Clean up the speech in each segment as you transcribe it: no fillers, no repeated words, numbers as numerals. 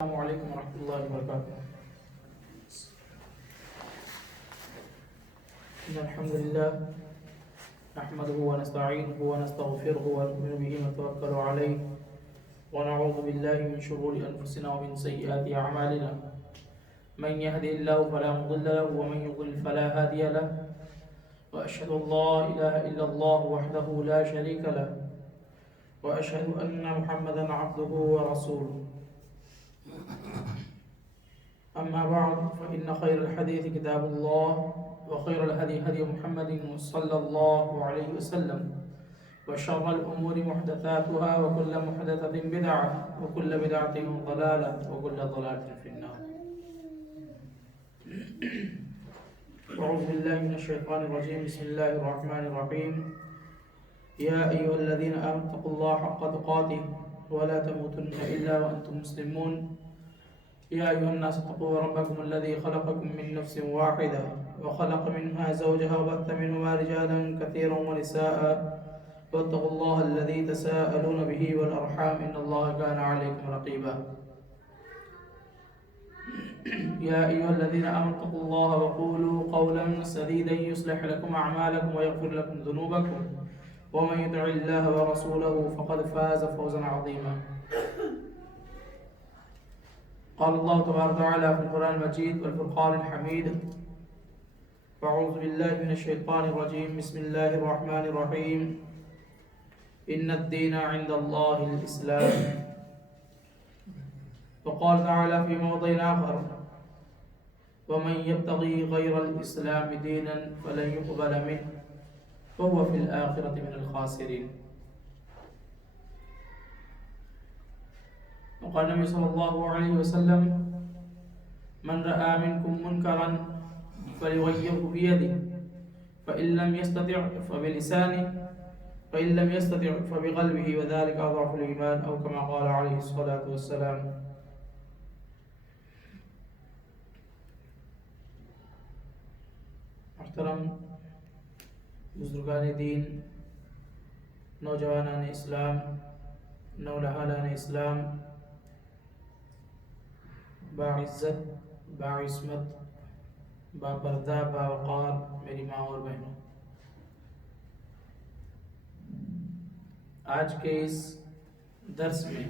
السلام علیکم ورحمۃ اللہ وبرکاتہ۔ الحمد للہ نحمده ونستعینه ونستغفره ونؤمن به ونتوکل علیہ ونعوذ باللہ من شرور انفسنا ومن سیئات اعمالنا من يهده الله فلا مضل له ومن يضلل فلا هادي له واشهد ان لا اله الا الله وحده لا شريك له واشهد ان محمدا عبده ورسوله. أما بعد فإن خير الحديث كتاب الله وخير الهدي هدي محمد صلى الله عليه وسلم وشر الأمور محدثاتها وكل محدثة بدعة وكل بدعة ضلالة وكل ضلالة في النار. أعوذ بالله من الشيطان الرجيم. بسم الله الرحمن الرحيم. يا أيها الذين آمنوا اتقوا الله حق تقاته ولا تموتن إلا وأنتم مسلمون. يا أيها الناس اتقوا ربكم الذي خلقكم من نفس واحدة وخلق منها زوجها وبث منهما رجالا كثيرا ونساء واتقوا الله الذي تساءلون به والأرحام إن الله كان عليكم رقيبا. يا أيها الذين آمنوا اتقوا الله وقولوا قولا سديدا يصلح لكم أعمالكم ويغفر لكم ذنوبكم ومن يطع الله ورسوله فقد فاز فوزا عظيما. قال الله تبارك وتعالى في القرآن المجيد والفرقان الحميد. أعوذ بالله من الشيطان الرجيم. بسم الله الرحمن الرحيم. إن الدين عند الله الإسلام. وقال تعالى في موضع آخر ومن يبتغي غير الإسلام دينا فلن يقبل منه وهو في الآخرة من الخاسرين. وقال النبي صلى الله عليه وسلم من رأى منكم منكرا فليغيره بيده فإن لم يستطع فبلسانه فإن لم يستطع فبقلبه وذلك أضعف الإيمان أو كما قال عليه الصلاة والسلام. محترم بزرگان دین، نوجوانان اسلام، نولہانان اسلام، باعزت، باعصمت، باپردہ، باوقار میری ماں اور بہنوں، آج کے اس درس میں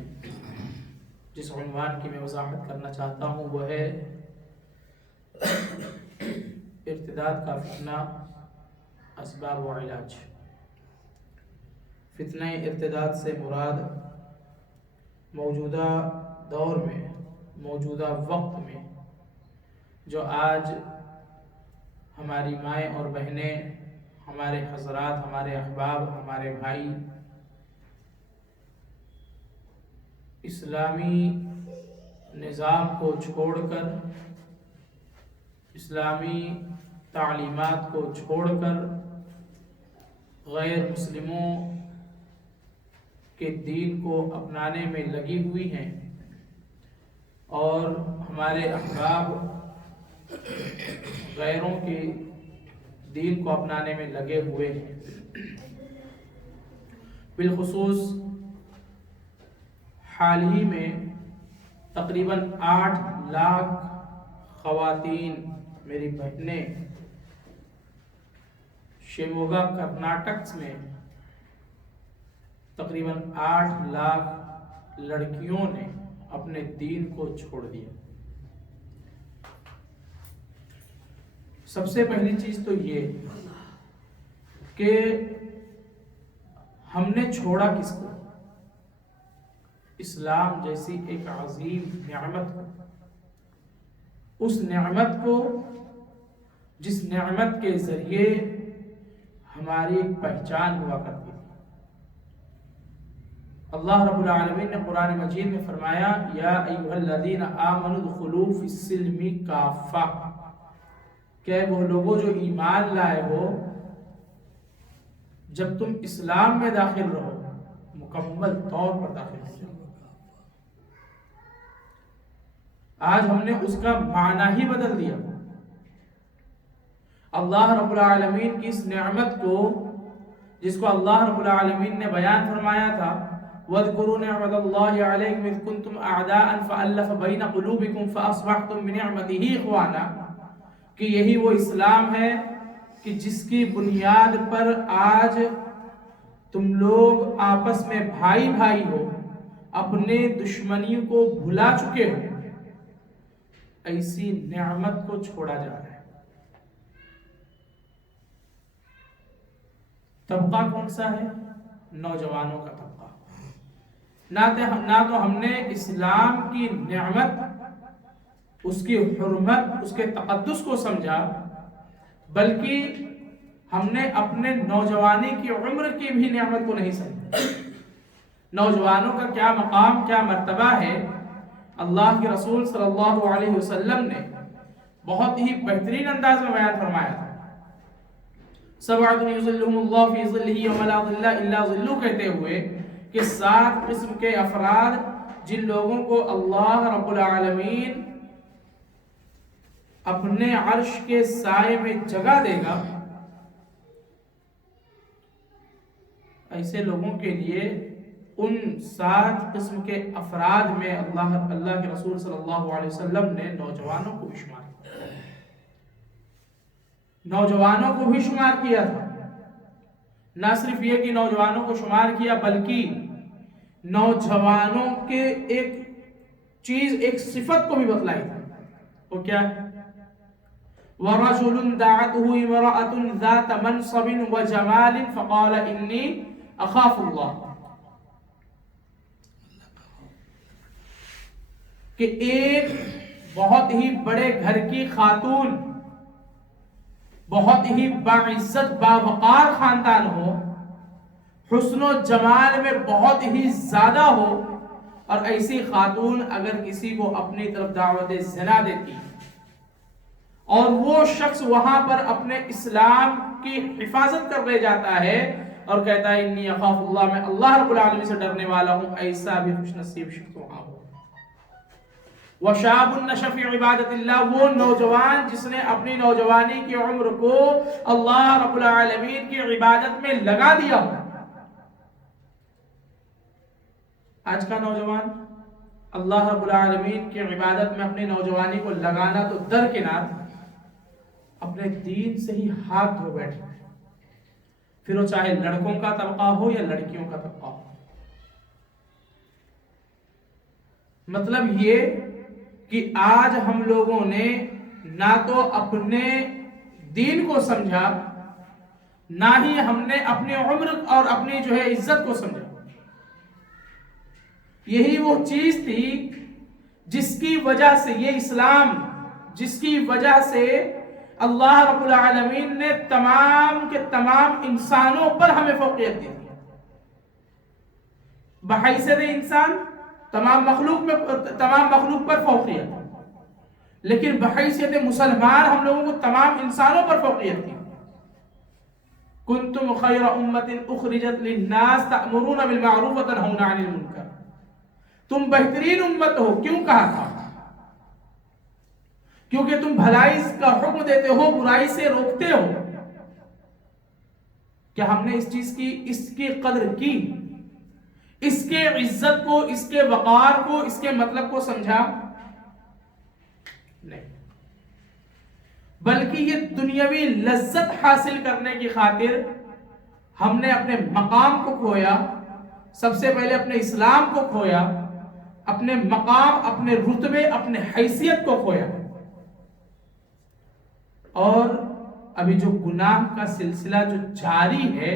جس عنوان کی میں وضاحت کرنا چاہتا ہوں وہ ہے ارتداد کا فتنہ، اسباب و علاج. فتنہ ارتداد سے مراد موجودہ دور میں، موجودہ وقت میں جو آج ہماری مائیں اور بہنیں، ہمارے حضرات، ہمارے احباب، ہمارے بھائی اسلامی نظام کو چھوڑ کر، اسلامی تعلیمات کو چھوڑ کر غیر مسلموں کے دین کو اپنانے میں لگی ہوئی ہیں، اور ہمارے احباب غیروں کے دین کو اپنانے میں لگے ہوئے ہیں. بالخصوص حال ہی میں تقریباً 8 لاکھ خواتین میری بہنیں شیموگا کرناٹک میں تقریباً 8 لاکھ لڑکیوں نے اپنے دین کو چھوڑ دیا. سب سے پہلی چیز تو یہ کہ ہم نے چھوڑا کس کو؟ اسلام جیسی ایک عظیم نعمت کو، اس نعمت کو جس نعمت کے ذریعے ہماری ایک پہچان ہوا کرتی تھی. اللہ رب العالمین نے قرآن مجید میں فرمایا یا ایھا الذین آمنوا ادخلوا فی السلم کافہ، کہ وہ لوگوں جو ایمان لائے ہو جب تم اسلام میں داخل رہو مکمل طور پر داخل ہو. آج ہم نے اس کا معنی ہی بدل دیا. اللہ رب العالمین کی اس نعمت کو، جس کو اللہ رب العالمین نے بیان فرمایا تھا وَاذْكُرُوا نِعْمَةَ اللَّهِ عَلَيْكُمْ إِذْ كُنْتُمْ أَعْدَاءً فَأَلَّفَ بَيْنَ قُلُوبِكُمْ فَأَصْبَحْتُمْ بِنِعْمَتِهِ إِخْوَانًا، کہ یہی وہ اسلام ہے کہ جس کی بنیاد پر آج تم لوگ آپس میں بھائی بھائی ہو، اپنے دشمنیوں کو بھلا چکے ہو. ایسی نعمت کو چھوڑا جا رہا ہے. طبقہ کون سا ہے؟ نوجوانوں کا طبقہ. نہ تو ہم نے اسلام کی نعمت، اس کی حرمت، اس کے تقدس کو سمجھا، بلکہ ہم نے اپنے نوجوانی کی عمر کی بھی نعمت کو نہیں سمجھا. نوجوانوں کا کیا مقام، کیا مرتبہ ہے، اللہ کے رسول صلی اللہ علیہ وسلم نے بہت ہی بہترین انداز میں بیان فرمایا تھا. سبعۃ یظلهم اللہ فی ظلہ یوم لا ظل الا ظلہ کہتے ہوئے کہ 7 قسم کے افراد جن لوگوں کو اللہ رب العالمین اپنے عرش کے سائے میں جگہ دے گا، ایسے لوگوں کے لیے ان 7 قسم کے افراد میں اللہ کے رسول صلی اللہ علیہ وسلم نے نوجوانوں کو بھی شمار کیا. نوجوانوں کو بھی شمار کیا تھا. نہ صرف یہ کہ نوجوانوں کو شمار کیا، بلکہ نوجوانوں کے ایک چیز، ایک صفت کو بھی بتلائی تھی. وہ کیا ہے؟ وَرَجُلٌ دَعَتْهُ امْرَأَةٌ ذَاتَ مَنْصَبٍ وَجَمَالٍ فَقَالَ إِنِّي أَخَافُ اللَّهَ، کہ ایک بہت ہی بڑے گھر کی خاتون، بہت ہی باعزت باوقار خاندان ہو، حسن و جمال میں بہت ہی زیادہ ہو، اور ایسی خاتون اگر کسی کو اپنی طرف دعوت زنا دیتی اور وہ شخص وہاں پر اپنے اسلام کی حفاظت کر لے جاتا ہے اور کہتا ہے انی اخاف اللہ، میں اللہ رب العالمین سے ڈرنے والا ہوں، ایسا بھی خوش نصیب شخص وہاں ہو. وَشَابٌ نَشَأَ فِي عِبَادَةِ اللَّهِ، وہ نوجوان جس نے اپنی نوجوانی کی عمر کو اللہ رب العالمین کی عبادت میں لگا دیا ہو. آج کا نوجوان اللہ رب العالمین کی عبادت میں اپنی نوجوانی کو لگانا تو درکنار، اپنے دین سے ہی ہاتھ دھو بیٹھے، پھر وہ چاہے لڑکوں کا طبقہ ہو یا لڑکیوں کا طبقہ ہو. مطلب یہ کہ آج ہم لوگوں نے نہ تو اپنے دین کو سمجھا، نہ ہی ہم نے اپنی عمر اور اپنی عزت کو سمجھا. یہی وہ چیز تھی جس کی وجہ سے یہ اسلام، جس کی وجہ سے اللہ رب العالمین نے تمام کے تمام انسانوں پر ہمیں فوقیت دی. بحیثیت انسان تمام مخلوق پر فوقیت، لیکن بحیثیت مسلمان ہم لوگوں کو تمام انسانوں پر فوقیت تھی. کنتم خیر امت اخرجت للناس تأمرون بالمعروف وتنہون عن المنکر، تم بہترین امت ہو. کیوں کہا تھا؟ کیونکہ تم بھلائی کا حکم دیتے ہو، برائی سے روکتے ہو. کیا ہم نے اس کی قدر کی، اس کے عزت کو، اس کے وقار کو، اس کے مطلب کو سمجھا؟ نہیں. بلکہ یہ دنیاوی لذت حاصل کرنے کی خاطر ہم نے اپنے مقام کو کھویا، سب سے پہلے اپنے اسلام کو کھویا، اپنے مقام، اپنے رتبے، اپنے حیثیت کو کھویا. اور ابھی جو گناہ کا سلسلہ جو جاری ہے،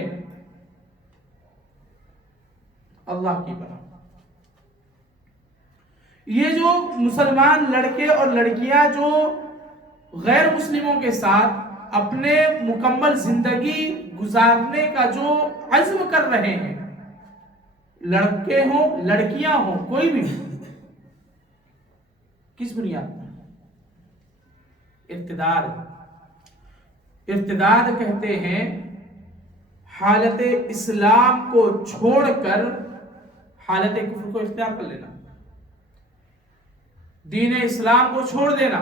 اللہ کی بنا، یہ جو مسلمان لڑکے اور لڑکیاں جو غیر مسلموں کے ساتھ اپنے مکمل زندگی گزارنے کا جو عزم کر رہے ہیں، لڑکے ہوں لڑکیاں ہوں کوئی بھی، کس بنیاد پر؟ ارتداد کہتے ہیں حالت اسلام کو چھوڑ کر حالت کفر کو اختیار کر لینا، دین اسلام کو چھوڑ دینا.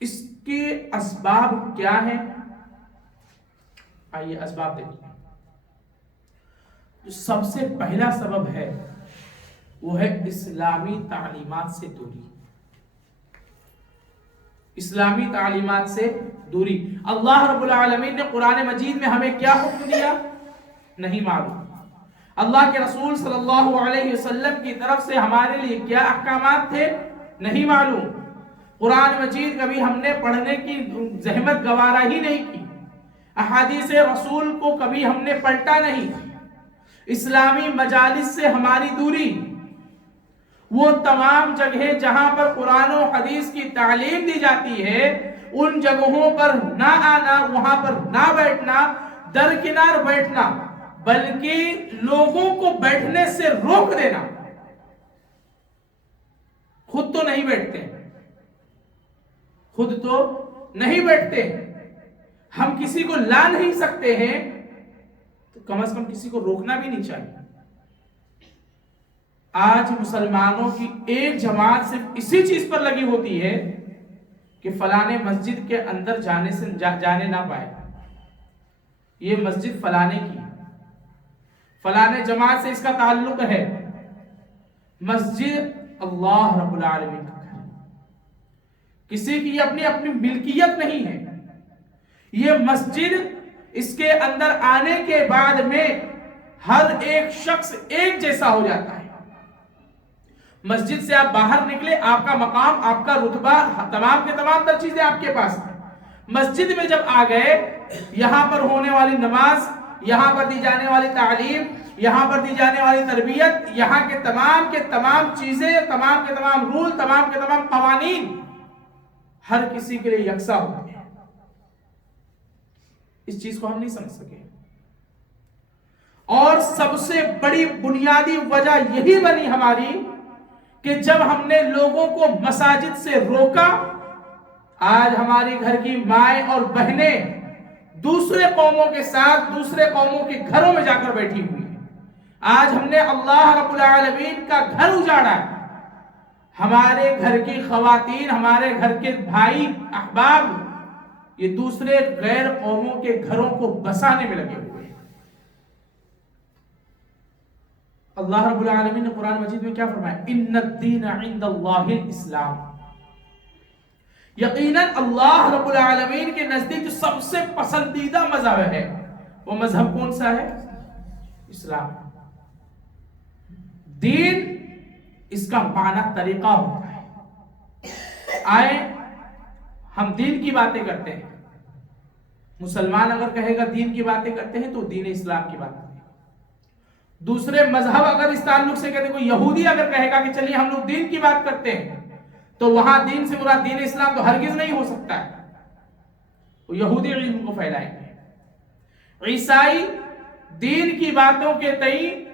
اس کے اسباب کیا ہیں؟ آئیے اسباب دیکھیں. جو سب سے پہلا سبب ہے وہ ہے اسلامی تعلیمات سے دوری. اسلامی تعلیمات سے دوری. اللہ رب العالمین نے قرآن مجید میں ہمیں کیا حکم دیا نہیں معلوم. اللہ کے رسول صلی اللہ علیہ وسلم کی طرف سے ہمارے لیے کیا احکامات تھے نہیں معلوم. قرآن مجید کبھی ہم نے پڑھنے کی زحمت گوارا ہی نہیں کی. احادیث رسول کو کبھی ہم نے پلٹا نہیں. اسلامی مجالس سے ہماری دوری. وہ تمام جگہیں جہاں پر قرآن و حدیث کی تعلیم دی جاتی ہے ان جگہوں پر نہ آنا, وہاں پر نہ بیٹھنا, درکنار بیٹھنا, بلکہ لوگوں کو بیٹھنے سے روک دینا. خود تو نہیں بیٹھتے, خود تو نہیں بیٹھتے, ہم کسی کو لا نہیں سکتے ہیں تو کم از کم کسی کو روکنا بھی نہیں چاہیے. آج مسلمانوں کی ایک جماعت صرف اسی چیز پر لگی ہوتی ہے کہ فلانے مسجد کے اندر جانے نہ پائے, یہ مسجد فلانے کی, فلانے جماعت سے اس کا تعلق ہے. مسجد اللہ رب العالمین کا ہے, کسی کی اپنی اپنی ملکیت نہیں ہے. یہ مسجد اس کے اندر آنے کے بعد میں ہر ایک شخص ایک جیسا ہو جاتا ہے. مسجد سے آپ باہر نکلے, آپ کا مقام, آپ کا رتبہ, تمام کے تمام تر چیزیں آپ کے پاس ہیں. مسجد میں جب آ گئے, یہاں پر ہونے والی نماز, یہاں پر دی جانے والی تعلیم, یہاں پر دی جانے والی تربیت, یہاں کے تمام چیزیں, تمام کے تمام رول, تمام کے تمام قوانین ہر کسی کے لیے یکساں ہوتے ہیں. اس چیز کو ہم نہیں سمجھ سکے. اور سب سے بڑی بنیادی وجہ یہی بنی ہماری کہ جب ہم نے لوگوں کو مساجد سے روکا, آج ہماری گھر کی مائیں اور بہنیں دوسرے قوموں کے ساتھ دوسرے قوموں کے گھروں میں جا کر بیٹھی ہوئی ہیں. آج ہم نے اللہ رب العالمین کا گھر اجاڑا ہے. ہمارے گھر کی خواتین, ہمارے گھر کے بھائی احباب یہ دوسرے غیر قوموں کے گھروں کو بسانے میں لگے ہوئے. اللہ رب العالمین نے قرآن مجید میں کیا فرمایا؟ ان الدین عند اللہ الاسلام. یقیناً اللہ رب العالمین کے نزدیک جو سب سے پسندیدہ مذہب ہے وہ مذہب کون سا ہے؟ اسلام. دین اس کا معنی طریقہ ہوتا ہے. آئے ہم دین کی باتیں کرتے ہیں, مسلمان اگر کہے گا دین کی باتیں کرتے ہیں تو دین اسلام کی بات کرتے ہیں. دوسرے مذہب اگر اس تعلق سے کہتے ہیں, کوئی یہودی اگر کہے گا کہ چلیے ہم لوگ دین کی بات کرتے ہیں تو وہاں دین سے مراد دین اسلام تو ہرگز نہیں ہو سکتا ہے. وہ یہودی علم کو پھیلائیں گے. عیسائی دین کی باتوں کے تئیں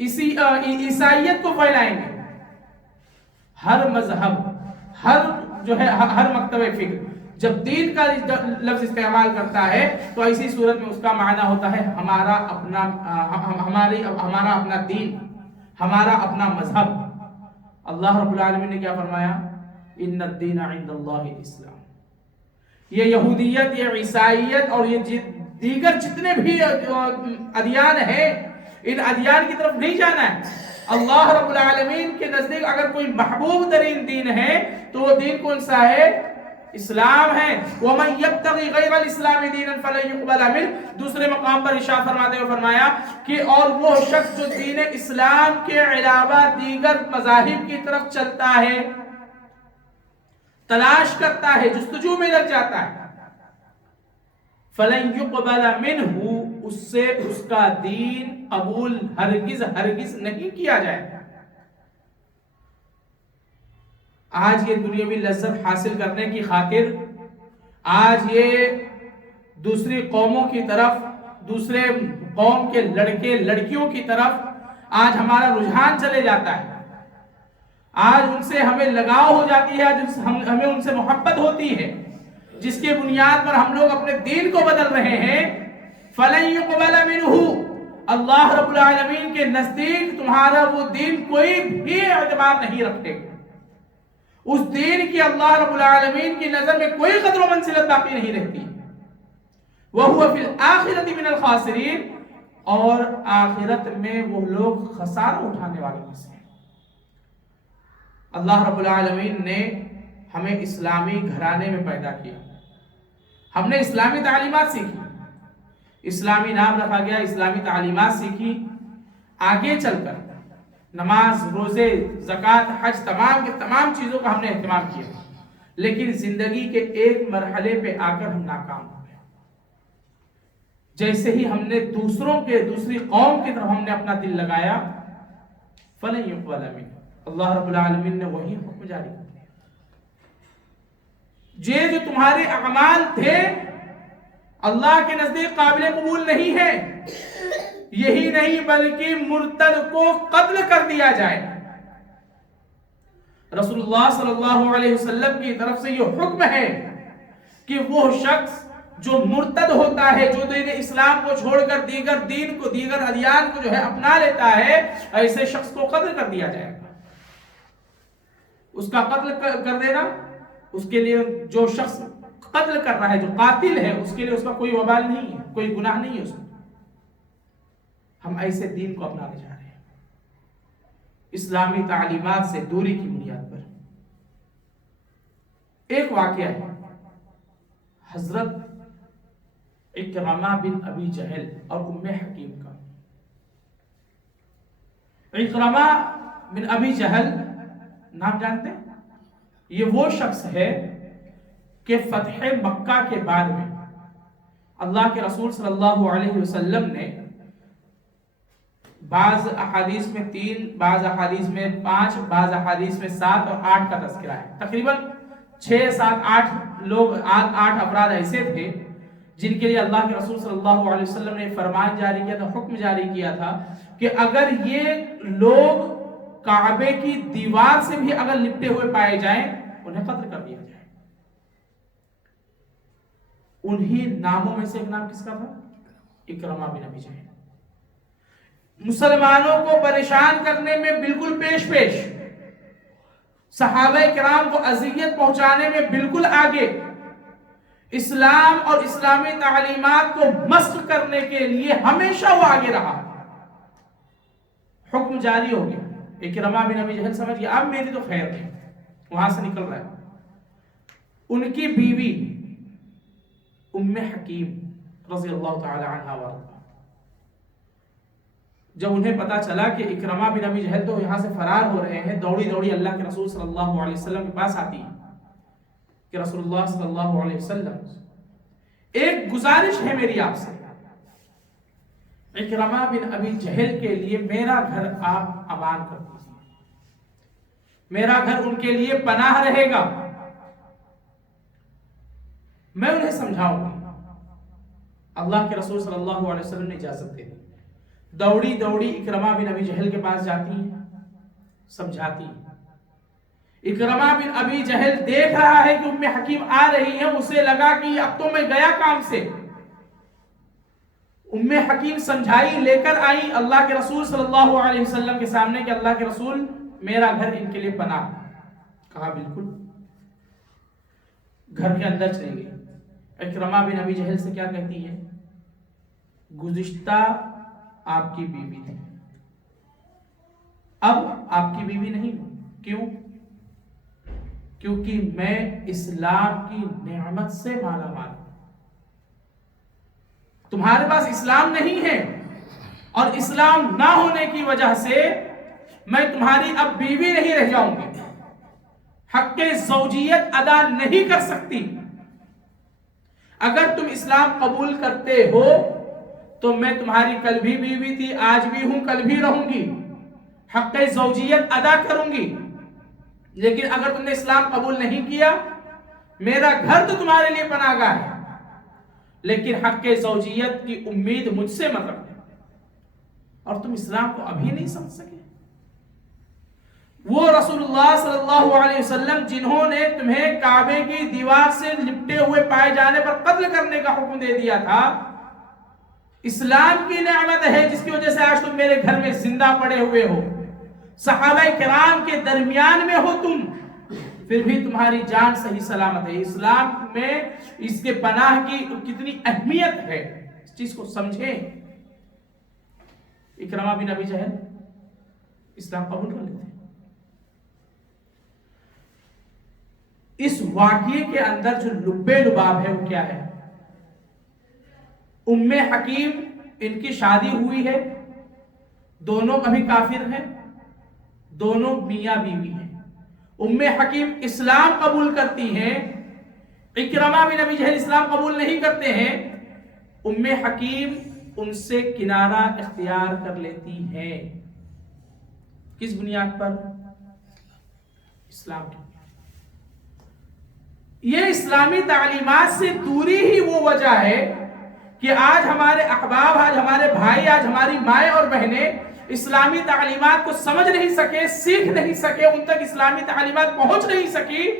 عیسائیت کو پھیلائیں گے. ہر مذہب, ہر مکتب فکر جب دین کا لفظ استعمال کرتا ہے تو ایسی صورت میں اس کا معنی ہوتا ہے ہمارا اپنا دین, ہمارا اپنا مذہب. اللہ رب العالمین نے کیا فرمایا؟ ان الدین عند اللہ الاسلام. یہ یہودیت, یہ عیسائیت اور یہ دیگر جتنے بھی ادیان ہیں, ان ادیان کی طرف نہیں جانا ہے. اللہ رب العالمین کے نزدیک اگر کوئی محبوب ترین دین ہے تو وہ دین کون سا ہے؟ اسلام ہے. وَمَن يَبْتَغِي غَيْرَ الْإِسْلَامِ دِينًا فَلَن يُقْبَلَ مِنْهُ. دوسرے مقام پر ارشاد فرماتے ہوئے فرمایا کہ اور وہ شخص جو دین اسلام کے علاوہ دیگر مذاہب کی طرف چلتا ہے, تلاش کرتا ہے, جستجو میں لگ جاتا ہے, فَلَن يُقْبَلَ مِنْهُ, اس سے اس کا دین قبول ہرگز نہیں کیا جائے. آج یہ دنیاوی لذت حاصل کرنے کی خاطر آج یہ دوسری قوموں کی طرف, دوسرے قوم کے لڑکے لڑکیوں کی طرف آج ہمارا رجحان چلے جاتا ہے. آج ان سے ہمیں لگاؤ ہو جاتی ہے, ہمیں ان سے محبت ہوتی ہے, جس کے بنیاد پر ہم لوگ اپنے دین کو بدل رہے ہیں. فَلَن يُقْبَلَ مِنْهُ, اللہ رب العالمین کے نزدیک تمہارا وہ دین کوئی بھی اعتبار نہیں رکھے. اس دین کی اللہ رب العالمین کی نظر میں کوئی قدر و منزلت باقی نہیں رہتی. وَهُوَ فِي الْآخِرَةِ مِنَ الْخَاسِرِينَ, اور آخرت میں وہ لوگ خسارہ اٹھانے والوں میں سے ہیں۔ اللہ رب العالمین نے ہمیں اسلامی گھرانے میں پیدا کیا، ہم نے اسلامی تعلیمات سیکھی، اسلامی نام رکھا گیا، اسلامی تعلیمات سیکھی، آگے چل کر نماز، روزے، زکوٰۃ، حج، تمام کے تمام چیزوں کا ہم نے اہتمام کیا، لیکن زندگی کے ایک مرحلے پہ آ کر ہم ناکام ہو گئے۔ جیسے ہی ہم نے دوسری قوم کی طرف ہم نے اپنا دل لگایا، فَلَن يُقْبَلَ مِنْهُ، اللہ رب العالمین نے وہی حکم جاری کر دیا، جو تمہارے اعمال تھے اللہ کے نزدیک قابل قبول نہیں ہے، یہی نہیں بلکہ مرتد کو قتل کر دیا جائے۔ رسول اللہ صلی اللہ علیہ وسلم کی طرف سے یہ حکم ہے کہ وہ شخص جو مرتد ہوتا ہے، جو دین اسلام کو چھوڑ کر دیگر دین کو، دیگر ادیان کو جو ہے اپنا لیتا ہے، ایسے شخص کو قتل کر دیا جائے گا۔ اس کا قتل کر دینا، اس کے لیے جو شخص قتل کر رہا ہے، جو قاتل ہے، اس کے لیے اس کا کوئی وبال نہیں ہے، کوئی گناہ نہیں ہے اس میں۔ ہم ایسے دین کو اپنانے جا رہے ہیں اسلامی تعلیمات سے دوری کی بنیاد پر۔ ایک واقعہ ہے حضرت اکرمہ بن ابی جہل اور ام حکیم کا۔ اکرمہ بن ابی جہل نام جانتے ہیں؟ یہ وہ شخص ہے کہ فتح مکہ کے بعد میں اللہ کے رسول صلی اللہ علیہ وسلم نے بعض احادیث میں 3، بعض احادیث میں 5، بعض احادیث میں 7 اور 8 کا تذکرہ ہے۔ تقریباً 6، 7، 8 لوگ، 8 افراد ایسے تھے جن کے لیے اللہ کے رسول صلی اللہ علیہ وسلم نے فرمان جاری کیا تھا، حکم جاری کیا تھا کہ اگر یہ لوگ کعبے کی دیوار سے بھی اگر لپٹے ہوئے پائے جائیں انہیں قتل کر دیا جائے۔ انہی ناموں میں سے ایک نام کس کا تھا؟ اکرمہ بن ابی جہل۔ مسلمانوں کو پریشان کرنے میں بالکل پیش، صحابہ کرام کو اذیت پہنچانے میں بالکل آگے، اسلام اور اسلامی تعلیمات کو مسخ کرنے کے لیے ہمیشہ وہ آگے رہا۔ حکم جاری ہو گیا، اکرمہ بن ابی جہل سمجھ گیا اب میری تو خیر ہے، وہاں سے نکل رہا ہے۔ ان کی بیوی ام حکیم رضی اللہ تعالی عنہا وارضاہا، جب انہیں پتا چلا کہ اکرمہ بن ابی جہل تو یہاں سے فرار ہو رہے ہیں، دوڑی اللہ کے رسول صلی اللہ علیہ وسلم کے پاس آتی ہے کہ رسول اللہ صلی اللہ علیہ وسلم ایک گزارش ہے میری آپ سے، اکرمہ بن ابی جہل کے لیے میرا گھر آپ امان کر دیجیے، میرا گھر ان کے لیے پناہ رہے گا، میں انہیں سمجھاؤں گی۔ اللہ کے رسول صلی اللہ علیہ وسلم نے اجازت دے دی، دوڑی اکرمہ بن ابی جہل کے پاس جاتی ہیں، سمجھاتی ہیں۔ اکرمہ بن ابی جہل دیکھ رہا ہے کہ ام حکیم آ رہی ہے، اسے لگا کہ اب تو میں گیا کام سے۔ ام حکیم سمجھائی، لے کر آئی اللہ کے رسول صلی اللہ علیہ وسلم کے سامنے کہ اللہ کے رسول میرا گھر ان کے لیے پناہ۔ کہا بالکل۔ گھر کے اندر چلی گئی، اکرمہ بن ابی جہل سے کیا کہتی ہے؟ گزشتہ آپ کی بیوی تھی، اب آپ کی بیوی نہیں ہوں۔ کیوں؟ کیونکہ میں اسلام کی نعمت سے مالا مال ہوں، تمہارے پاس اسلام نہیں ہے، اور اسلام نہ ہونے کی وجہ سے میں تمہاری اب بیوی نہیں رہ جاؤں گی، حق زوجیت ادا نہیں کر سکتی۔ اگر تم اسلام قبول کرتے ہو تو میں تمہاری کل بھی بیوی تھی، آج بھی ہوں، کل بھی رہوں گی، حق زوجیت ادا کروں گی۔ لیکن اگر تم نے اسلام قبول نہیں کیا، میرا گھر تو تمہارے لیے پناہ گاہ ہے، لیکن حق زوجیت کی امید مجھ سے مت رکھو۔ اور تم اسلام کو ابھی نہیں سمجھ سکے؟ وہ رسول اللہ صلی اللہ علیہ وسلم جنہوں نے تمہیں کعبے کی دیوار سے لپٹے ہوئے پائے جانے پر قتل کرنے کا حکم دے دیا تھا، اسلام کی نعمت ہے جس کی وجہ سے آج تم میرے گھر میں زندہ پڑے ہوئے ہو، صحابہ کرام کے درمیان میں ہو تم، پھر بھی تمہاری جان صحیح سلامت ہے۔ اسلام میں اس کے پناہ کی کتنی اہمیت ہے، اس چیز کو سمجھیں۔ اکرمہ بن ابی جہل اسلام قبول کر لیتے ہیں. اس واقعے کے اندر جو لب لباب ہے وہ کیا ہے؟ ام حکیم ان کی شادی ہوئی ہے، دونوں ابھی کافر ہیں، دونوں میاں بیوی ہیں. ام حکیم اسلام قبول کرتی ہیں، اکرمہ بن ابی جہل اسلام قبول نہیں کرتے ہیں. ام حکیم ان سے کنارہ اختیار کر لیتی ہیں. کس بنیاد پر؟ اسلام کی. یہ اسلامی تعلیمات سے دوری ہی وہ وجہ ہے کہ آج ہمارے احباب، آج ہمارے بھائی، آج ہماری مائیں اور بہنیں اسلامی تعلیمات کو سمجھ نہیں سکے، سیکھ نہیں سکے، ان تک اسلامی تعلیمات پہنچ نہیں سکی،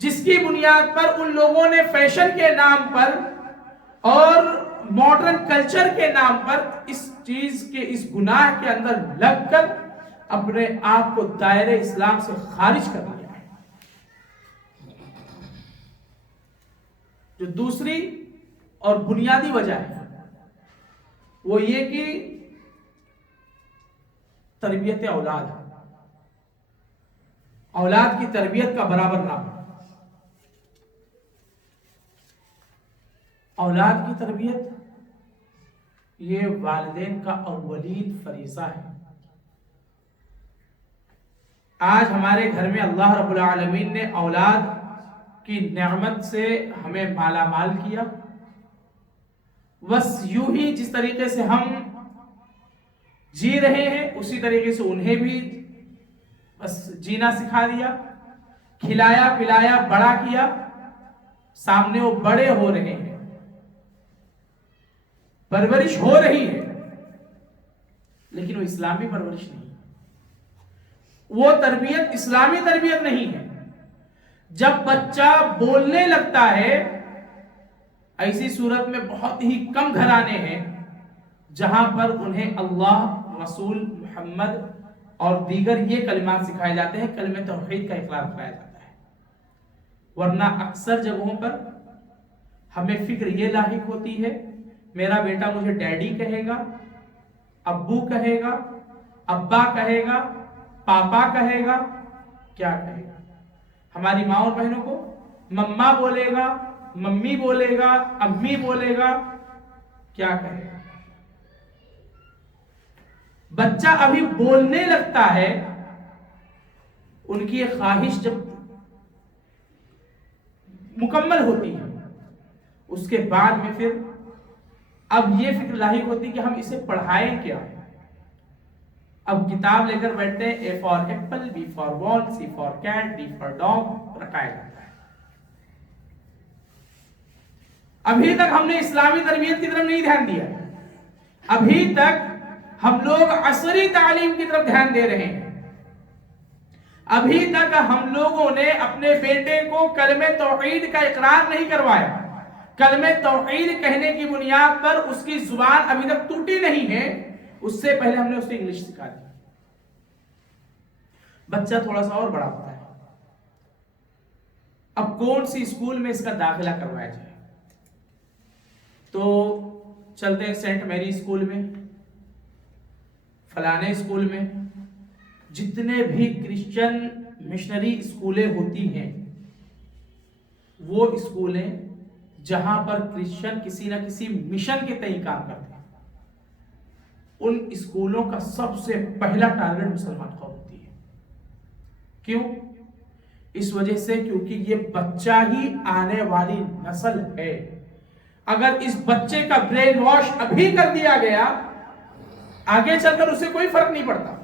جس کی بنیاد پر ان لوگوں نے فیشن کے نام پر اور ماڈرن کلچر کے نام پر اس چیز کے، اس گناہ کے اندر لگ کر اپنے آپ کو دائرہ اسلام سے خارج کر دیا ہے. جو دوسری اور بنیادی وجہ ہے وہ یہ کہ تربیت اولاد، اولاد کی تربیت کا برابر نہ ہو. اولاد کی تربیت یہ والدین کا اولین فریضہ ہے. آج ہمارے گھر میں اللہ رب العالمین نے اولاد کی نعمت سے ہمیں مالا مال کیا. بس یوں ہی جس طریقے سے ہم جی رہے ہیں اسی طریقے سے انہیں بھی بس جینا سکھا دیا، کھلایا پلایا بڑا کیا، سامنے وہ بڑے ہو رہے ہیں، پرورش ہو رہی ہے، لیکن وہ اسلامی پرورش نہیں، وہ تربیت اسلامی تربیت نہیں ہے. جب بچہ بولنے لگتا ہے، ایسی صورت میں بہت ہی کم گھرانے ہیں جہاں پر انہیں اللہ، رسول محمد اور دیگر یہ کلمات سکھائے جاتے ہیں، کلمہ توحید کا اقرار کرایا جاتا ہے. ورنہ اکثر جگہوں پر ہمیں فکر یہ لاحق ہوتی ہے، میرا بیٹا مجھے ڈیڈی کہے گا، ابو کہے گا، ابا کہے گا، پاپا کہے گا، کیا کہے گا؟ ہماری ماں اور بہنوں کو مما بولے گا، ممی بولے گا، امی بولے گا، کیا کہے گا؟ بچہ ابھی بولنے لگتا ہے، ان کی ایک خواہش جب مکمل ہوتی ہے اس کے بعد میں پھر اب یہ فکر لاحق ہوتی کہ ہم اسے پڑھائیں کیا. اب کتاب لے کر بیٹھتے ہیں، A for apple, B for ball, C for cat, D for dog رکھایا جاتا ہے. ابھی تک ہم نے اسلامی تربیت کی طرف نہیں دھیان دیا، ابھی تک ہم لوگ عصری تعلیم کی طرف دھیان دے رہے ہیں. ابھی تک ہم لوگوں نے اپنے بیٹے کو کلمہ توحید کا اقرار نہیں کروایا. کلمہ توحید کہنے کی بنیاد پر اس کی زبان ابھی تک ٹوٹی نہیں ہے، اس سے پہلے ہم نے اسے انگلش سکھا دی. بچہ تھوڑا سا اور بڑا ہوتا ہے، اب کون سی اسکول میں اس کا داخلہ کروایا جائے؟ تو چلتے ہیں سینٹ میری اسکول میں، فلانے اسکول میں. جتنے بھی کرسچن مشنری اسکولیں ہوتی ہیں، وہ اسکولیں جہاں پر کرسچن کسی نہ کسی مشن کے تئیں کام کرتے ہیں، ان اسکولوں کا سب سے پہلا ٹارگٹ مسلمان قوم ہوتی ہے. کیوں؟ اس وجہ سے کیونکہ یہ بچہ ہی آنے والی نسل ہے. اگر اس بچے کا برین واش ابھی کر دیا گیا، آگے چل کر اسے کوئی فرق نہیں پڑتا.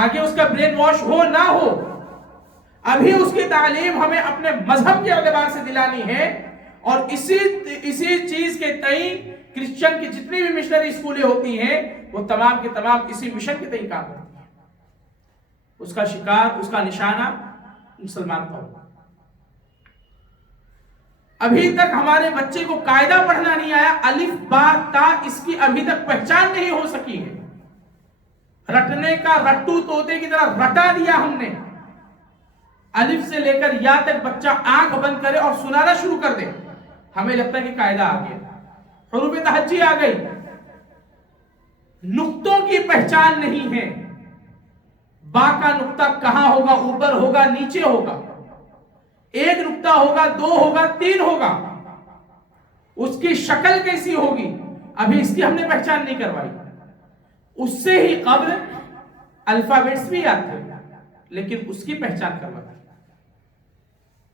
آگے اس کا برین واش ہو نہ ہو، ابھی اس کی تعلیم ہمیں اپنے مذہب کے اعتبار سے دلانی ہے، اور اسی چیز کے تئیں کرسچن کی جتنی بھی مشنری اسکولیں ہوتی ہیں وہ تمام کے تمام اسی مشن کے تئیں کام کرتی ہیں. اس کا شکار، اس کا نشانہ مسلمان قوم. ابھی تک ہمارے بچے کو قاعدہ پڑھنا نہیں آیا، الف با تا اس کی ابھی تک پہچان نہیں ہو سکی ہے. رٹنے کا رٹو طوطے کی طرح رٹا دیا ہم نے. الف سے لے کر یا تک بچہ آنکھ بند کرے اور سنانا شروع کر دے، ہمیں لگتا ہے کہ قاعدہ آ گیا، حروف تہجی آ گئی. نقطوں کی پہچان نہیں ہے. با کا نقطہ کہاں ہوگا؟ اوپر ہوگا نیچے ہوگا، ایک نقطہ ہوگا، دو ہوگا، تین ہوگا، اس کی شکل کیسی ہوگی ابھی اس کی ہم نے پہچان نہیں کروائی. اس سے ہی قبل الفابیٹس بھی یاد تھے لیکن اس کی پہچان کروائی.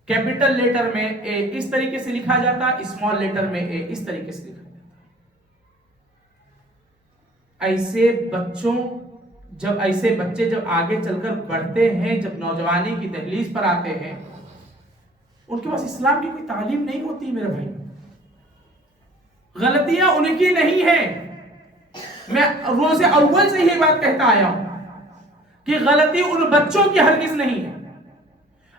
کیپٹل لیٹر میں اے اس طریقے سے لکھا جاتا، اسمال لیٹر میں اے اس طریقے سے لکھا جاتا. ایسے بچے جب آگے چل کر بڑھتے ہیں، جب نوجوانی کی دہلیز پر آتے ہیں، ان کے پاس اسلام کی کوئی تعلیم نہیں ہوتی. میرے بھائی، غلطیاں ان کی نہیں ہیں. میں روز اول سے یہ بات کہتا آیا ہوں کہ غلطی ان بچوں کی ہرگز نہیں ہے.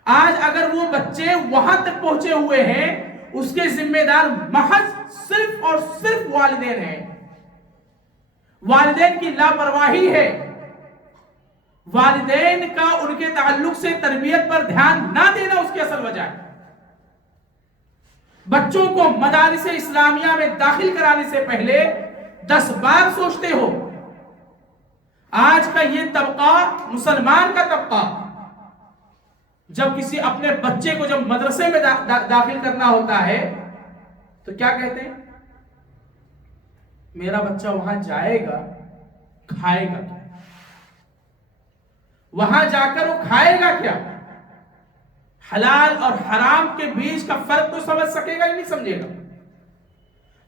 آج اگر وہ بچے وہاں تک پہنچے ہوئے ہیں، اس کے ذمہ دار محض صرف اور صرف والدین ہیں. والدین کی لاپرواہی ہے، والدین کا ان کے تعلق سے تربیت پر دھیان نہ دینا اس کی اصل وجہ ہے. بچوں کو مدارس اسلامیہ میں داخل کرانے سے پہلے 10 بار سوچتے ہو. آج کا یہ طبقہ، مسلمان کا طبقہ، جب کسی اپنے بچے کو جب مدرسے میں داخل کرنا ہوتا ہے تو کیا کہتے ہیں؟ میرا بچہ وہاں جائے گا، کھائے گا کیا؟ وہاں جا کر وہ کھائے گا کیا؟ حلال اور حرام کے بیچ کا فرق تو سمجھ سکے گا ہی نہیں سمجھے گا.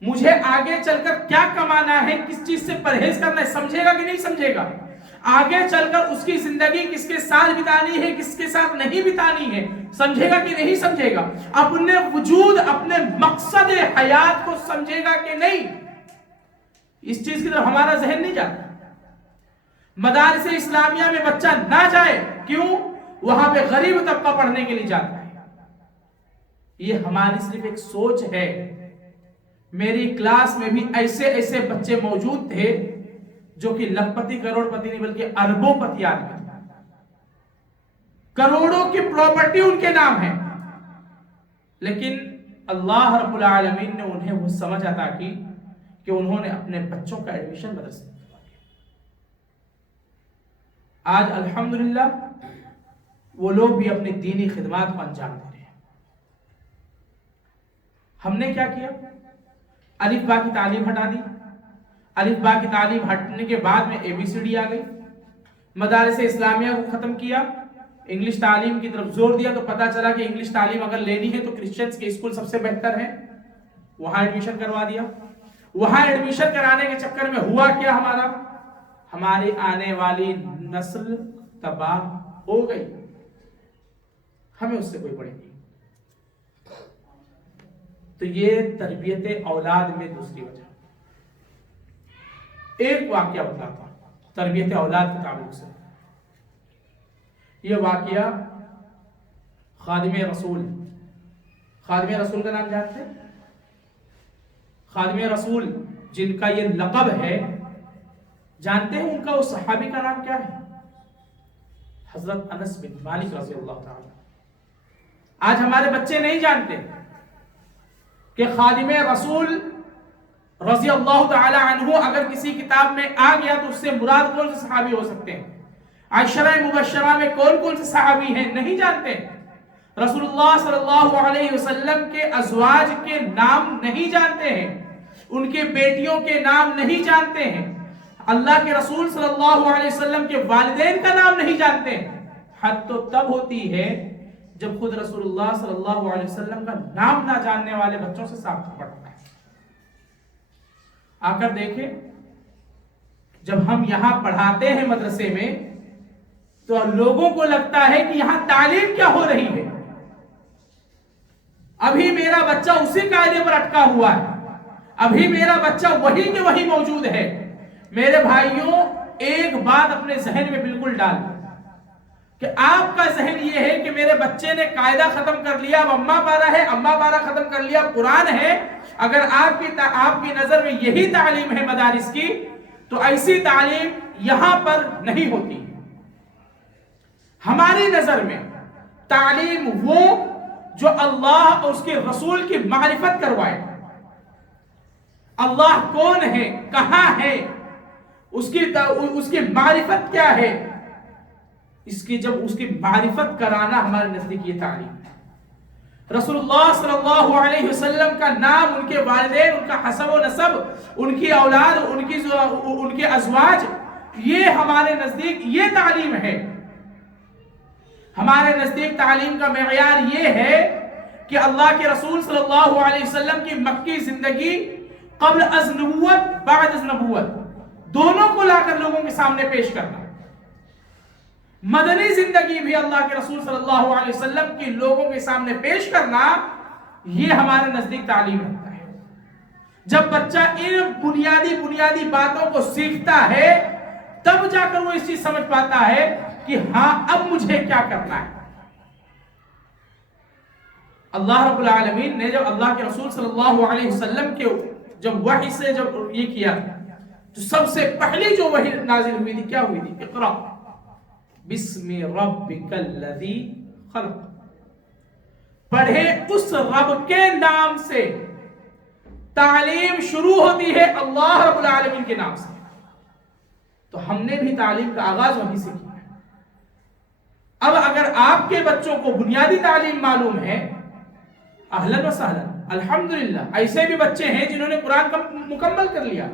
مجھے آگے چل کر کیا کمانا ہے، کس چیز سے پرہیز کرنا ہے، سمجھے گا کہ نہیں سمجھے گا؟ آگے چل کر اس کی زندگی کس کے ساتھ بتانی ہے، کس کے ساتھ نہیں بتانی ہے، سمجھے گا کہ نہیں سمجھے گا؟ اپنے وجود، اپنے مقصد حیات کو سمجھے گا کہ نہیں؟ اس چیز کی طرف ہمارا ذہن نہیں جاتا. مدارس اسلامیہ میں بچہ نہ جائے، کیوں؟ وہاں پہ غریب طبقہ پڑھنے کے لیے جاتا ہے. یہ ہماری صرف ایک سوچ ہے. میری کلاس میں بھی ایسے بچے موجود تھے جو کہ لکھ پتی کروڑ پتی نہیں بلکہ اربوں پتی آدمی، کروڑوں کی پراپرٹی ان کے نام ہے، لیکن اللہ رب العالمین نے انہیں وہ سمجھ عطا کی کہ انہوں نے اپنے بچوں کا ایڈمیشن مدرسے میں کروا دیا. آج الحمدللہ وہ لوگ بھی اپنی دینی خدمات کو انجام دے رہے ہیں. ہم نے کیا کیا؟ الف با کی تعلیم ہٹا دی. الف با کی تعلیم ہٹنے کے بعد میں اے بی سی ڈی آ گئی. مدارس اسلامیہ کو ختم کیا، انگلش تعلیم کی طرف زور دیا، تو پتا چلا کہ انگلش تعلیم اگر لینی ہے تو کرسچنز کے اسکول سب سے بہتر ہے، وہاں ایڈمیشن کروا دیا. وہاں ایڈمیشن کرانے کے چکر میں ہوا کیا؟ ہماری آنے والی نسل تباہ ہو گئی. ہمیں اس سے کوئی پڑے نہیں. تو یہ تربیت اولاد میں دوسری وجہ. ایک واقعہ بتاتا ہوں تربیت اولاد کے تعلق سے. یہ واقعہ خادم رسول کا نام جانتے ہیں؟ خادم رسول جن کا یہ لقب ہے، جانتے ہیں ان کا اس صحابی کا نام کیا ہے؟ حضرت انس بن مالک رضی اللہ تعالی. آج ہمارے بچے نہیں جانتے کہ خادم رسول رضی اللہ تعالی عنہ اگر کسی کتاب میں آ گیا تو اس سے مراد کون سے صحابی ہو سکتے ہیں؟ عشرہ مبشرہ میں کون کون سے صحابی ہیں؟ نہیں جانتے. رسول اللہ صلی اللہ علیہ وسلم کے ازواج کے نام نہیں جانتے ہیں، ان کے بیٹیوں کے نام نہیں جانتے ہیں، اللہ کے رسول صلی اللہ علیہ وسلم کے والدین کا نام نہیں جانتے ہیں. حد تو تب ہوتی ہے جب خود رسول اللہ صلی اللہ علیہ وسلم کا نام نہ جاننے والے بچوں سے ثابت پڑتا ہے. آ کر دیکھیں، جب ہم یہاں پڑھاتے ہیں مدرسے میں تو لوگوں کو لگتا ہے کہ یہاں تعلیم کیا ہو رہی ہے. ابھی میرا بچہ اسی قاعدے پر اٹکا ہوا ہے، ابھی میرا بچہ وہی کے وہی موجود ہے. میرے بھائیوں، ایک بات اپنے ذہن میں بالکل ڈال کہ آپ کا ذہن یہ ہے کہ میرے بچے نے قاعدہ ختم کر لیا، اب اما پارا ہے، اما پارا ختم کر لیا، قرآن ہے. اگر آپ کی نظر میں یہی تعلیم ہے مدارس کی، تو ایسی تعلیم یہاں پر نہیں ہوتی. ہماری نظر میں تعلیم وہ جو اللہ اور اس کے رسول کی معرفت کروائے. اللہ کون ہے، کہاں ہے، اس کی معرفت کیا ہے، جب اس کی معرفت کرانا ہمارے نزدیک یہ تعلیم ہے۔ رسول اللہ صلی اللہ علیہ وسلم کا نام، ان کے والدین، ان کا حسب و نسب، ان کی اولاد، ان کے ازواج، یہ ہمارے نزدیک یہ تعلیم ہے۔ ہمارے نزدیک تعلیم کا معیار یہ ہے کہ اللہ کے رسول صلی اللہ علیہ وسلم کی مکی زندگی قبل از نبوت، بعد از نبوت، دونوں کو لا کر لوگوں کے سامنے پیش کرنا، مدنی زندگی بھی اللہ کے رسول صلی اللہ علیہ وسلم کی لوگوں کے سامنے پیش کرنا، یہ ہمارے نزدیک تعلیم ہوتا ہے۔ جب بچہ ان بنیادی باتوں کو سیکھتا ہے، تب جا کر وہ اس چیز سمجھ پاتا ہے کہ ہاں اب مجھے کیا کرنا ہے۔ اللہ رب العالمین نے جب اللہ کے رسول صلی اللہ علیہ وسلم کے جب وحی سے جب یہ کیا، تو سب سے پہلی جو وحی نازل ہوئی تھی کیا ہوئی تھی؟ اقرأ بسم ربک الذی خلق، پڑھے اس رب کے نام سے۔ تعلیم شروع ہوتی ہے اللہ رب العالمین کے نام سے۔ تو ہم نے بھی تعلیم کا آغاز وہیں سے کیا ہے۔ اب اگر آپ کے بچوں کو بنیادی تعلیم معلوم ہے، اہلاً و سہلاً، الحمدللہ۔ ایسے بھی بچے ہیں جنہوں نے قرآن کا مکمل کر لیا،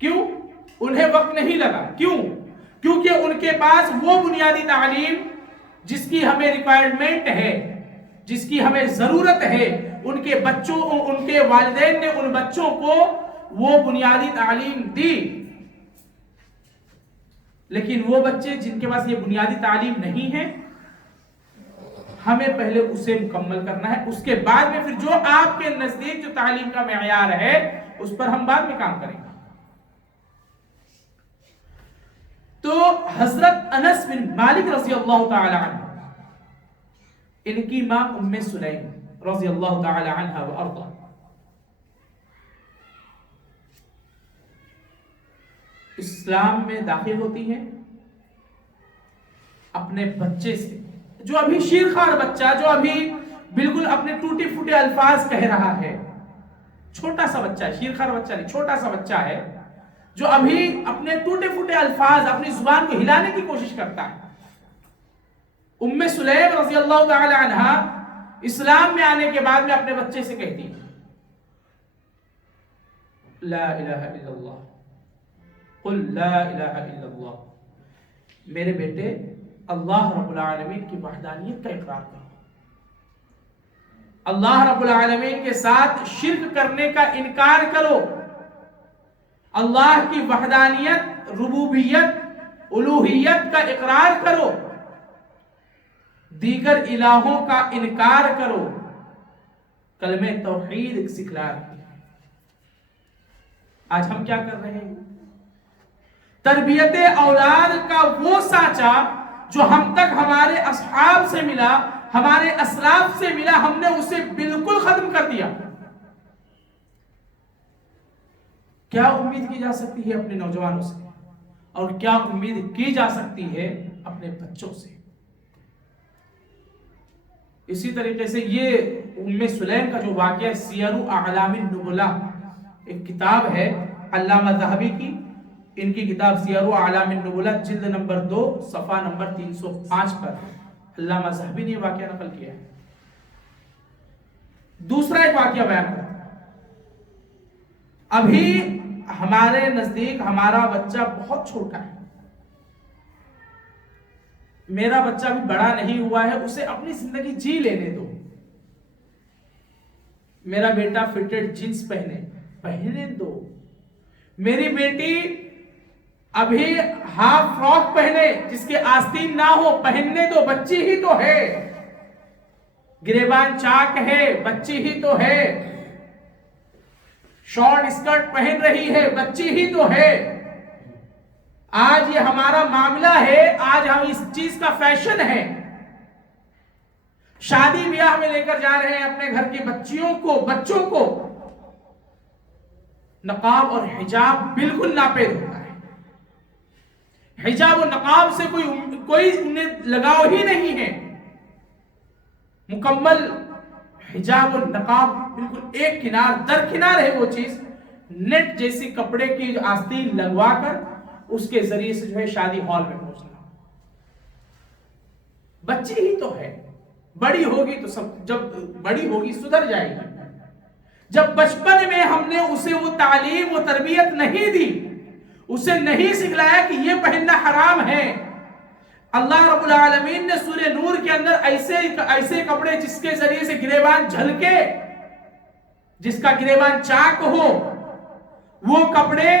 کیوں؟ انہیں وقت نہیں لگا، کیوں؟ کیونکہ ان کے پاس وہ بنیادی تعلیم جس کی ہمیں ریکوائرمنٹ ہے، جس کی ہمیں ضرورت ہے، ان کے بچوں، ان کے والدین نے ان بچوں کو وہ بنیادی تعلیم دی۔ لیکن وہ بچے جن کے پاس یہ بنیادی تعلیم نہیں ہے، ہمیں پہلے اسے مکمل کرنا ہے، اس کے بعد میں پھر جو آپ کے نزدیک جو تعلیم کا معیار ہے اس پر ہم بعد میں کام کریں گے۔ تو حضرت انس بن مالک رضی اللہ تعالی عنہ، ان کی ماں ام سلیم رضی اللہ تعالی عنہ وارضاها، اسلام میں داخل ہوتی ہے اپنے بچے سے، جو ابھی شیرخوار بچہ، جو ابھی بالکل اپنے ٹوٹے پھوٹے الفاظ کہہ رہا ہے، چھوٹا سا بچہ ہے، شیرخوار بچہ نہیں، چھوٹا سا بچہ ہے جو ابھی اپنے ٹوٹے پھوٹے الفاظ، اپنی زبان کو ہلانے کی کوشش کرتا ہے۔ ام سلیم رضی اللہ تعالی عنہ اسلام میں آنے کے بعد میں اپنے بچے سے کہتی ہے، لا الہ الا اللہ، قل لا الہ الا اللہ، میرے بیٹے اللہ رب العالمین کی وحدانیت کا اقرار کرو، اللہ رب العالمین کے ساتھ شرک کرنے کا انکار کرو، اللہ کی وحدانیت، ربوبیت، الوہیت کا اقرار کرو، دیگر الہوں کا انکار کرو، کلمہ توحید سکھلا رہی ہے۔ آج ہم کیا کر رہے ہیں؟ تربیت اولاد کا وہ سانچہ جو ہم تک ہمارے اصحاب سے ملا، ہمارے اسلاف سے ملا، ہم نے اسے بالکل ختم کر دیا۔ کیا امید کی جا سکتی ہے اپنے نوجوانوں سے، اور کیا امید کی جا سکتی ہے اپنے بچوں سے؟ اسی طریقے سے یہ ام سلیم کا جو واقعہ ہے، سیر اعلام النبلاء ایک کتاب ہے علامہ ذہبی کی، ان کی کتاب سیر اعلام النبلاء جلد نمبر 2 صفحہ نمبر 305 پر علامہ ذہبی نے یہ واقعہ نقل کیا ہے۔ دوسرا ایک واقعہ بیان کرتا ہے، ابھی ہمارے نزدیک ہمارا بچہ بہت چھوٹا ہے، میرا بچہ بھی بڑا نہیں ہوا ہے، اسے اپنی زندگی جی لینے دو، میرا بیٹا فٹڈ جینس پہنے دو، میری بیٹی ابھی ہاف فراک پہنے جس کے آستین نہ ہو پہننے دو، بچی ہی تو ہے، گریبان چاک ہے، بچی ہی تو ہے، شارٹ اسکرٹ پہن رہی ہے، بچی ہی تو ہے۔ آج یہ ہمارا معاملہ ہے، آج ہم اس چیز کا فیشن ہے، شادی بیاہ میں لے کر جا رہے ہیں اپنے گھر کی بچوں کو نقاب اور حجاب بالکل ناپید ہوتا ہے، حجاب و نقاب سے کوئی انہیں لگاؤ ہی نہیں ہے، مکمل حجاب و نقاب بالکل ایک کنار درکنار ہے وہ چیز، نیٹ جیسی کپڑے کی آستین لگوا کر اس کے ذریعے سے جو ہے شادی ہال میں پہنچنا. بچی ہی تو ہے, بڑی ہوگی تو جب بڑی ہوگی سدھر جائے گی. جب بچپن میں ہم نے اسے وہ تعلیم و تربیت نہیں دی, اسے نہیں سکھلایا کہ یہ پہننا حرام ہے. اللہ رب العالمین نے سورہ نور کے اندر ایسے کپڑے جس کے ذریعے سے گریبان جھلکے, جس کا گریبان چاک ہو, وہ کپڑے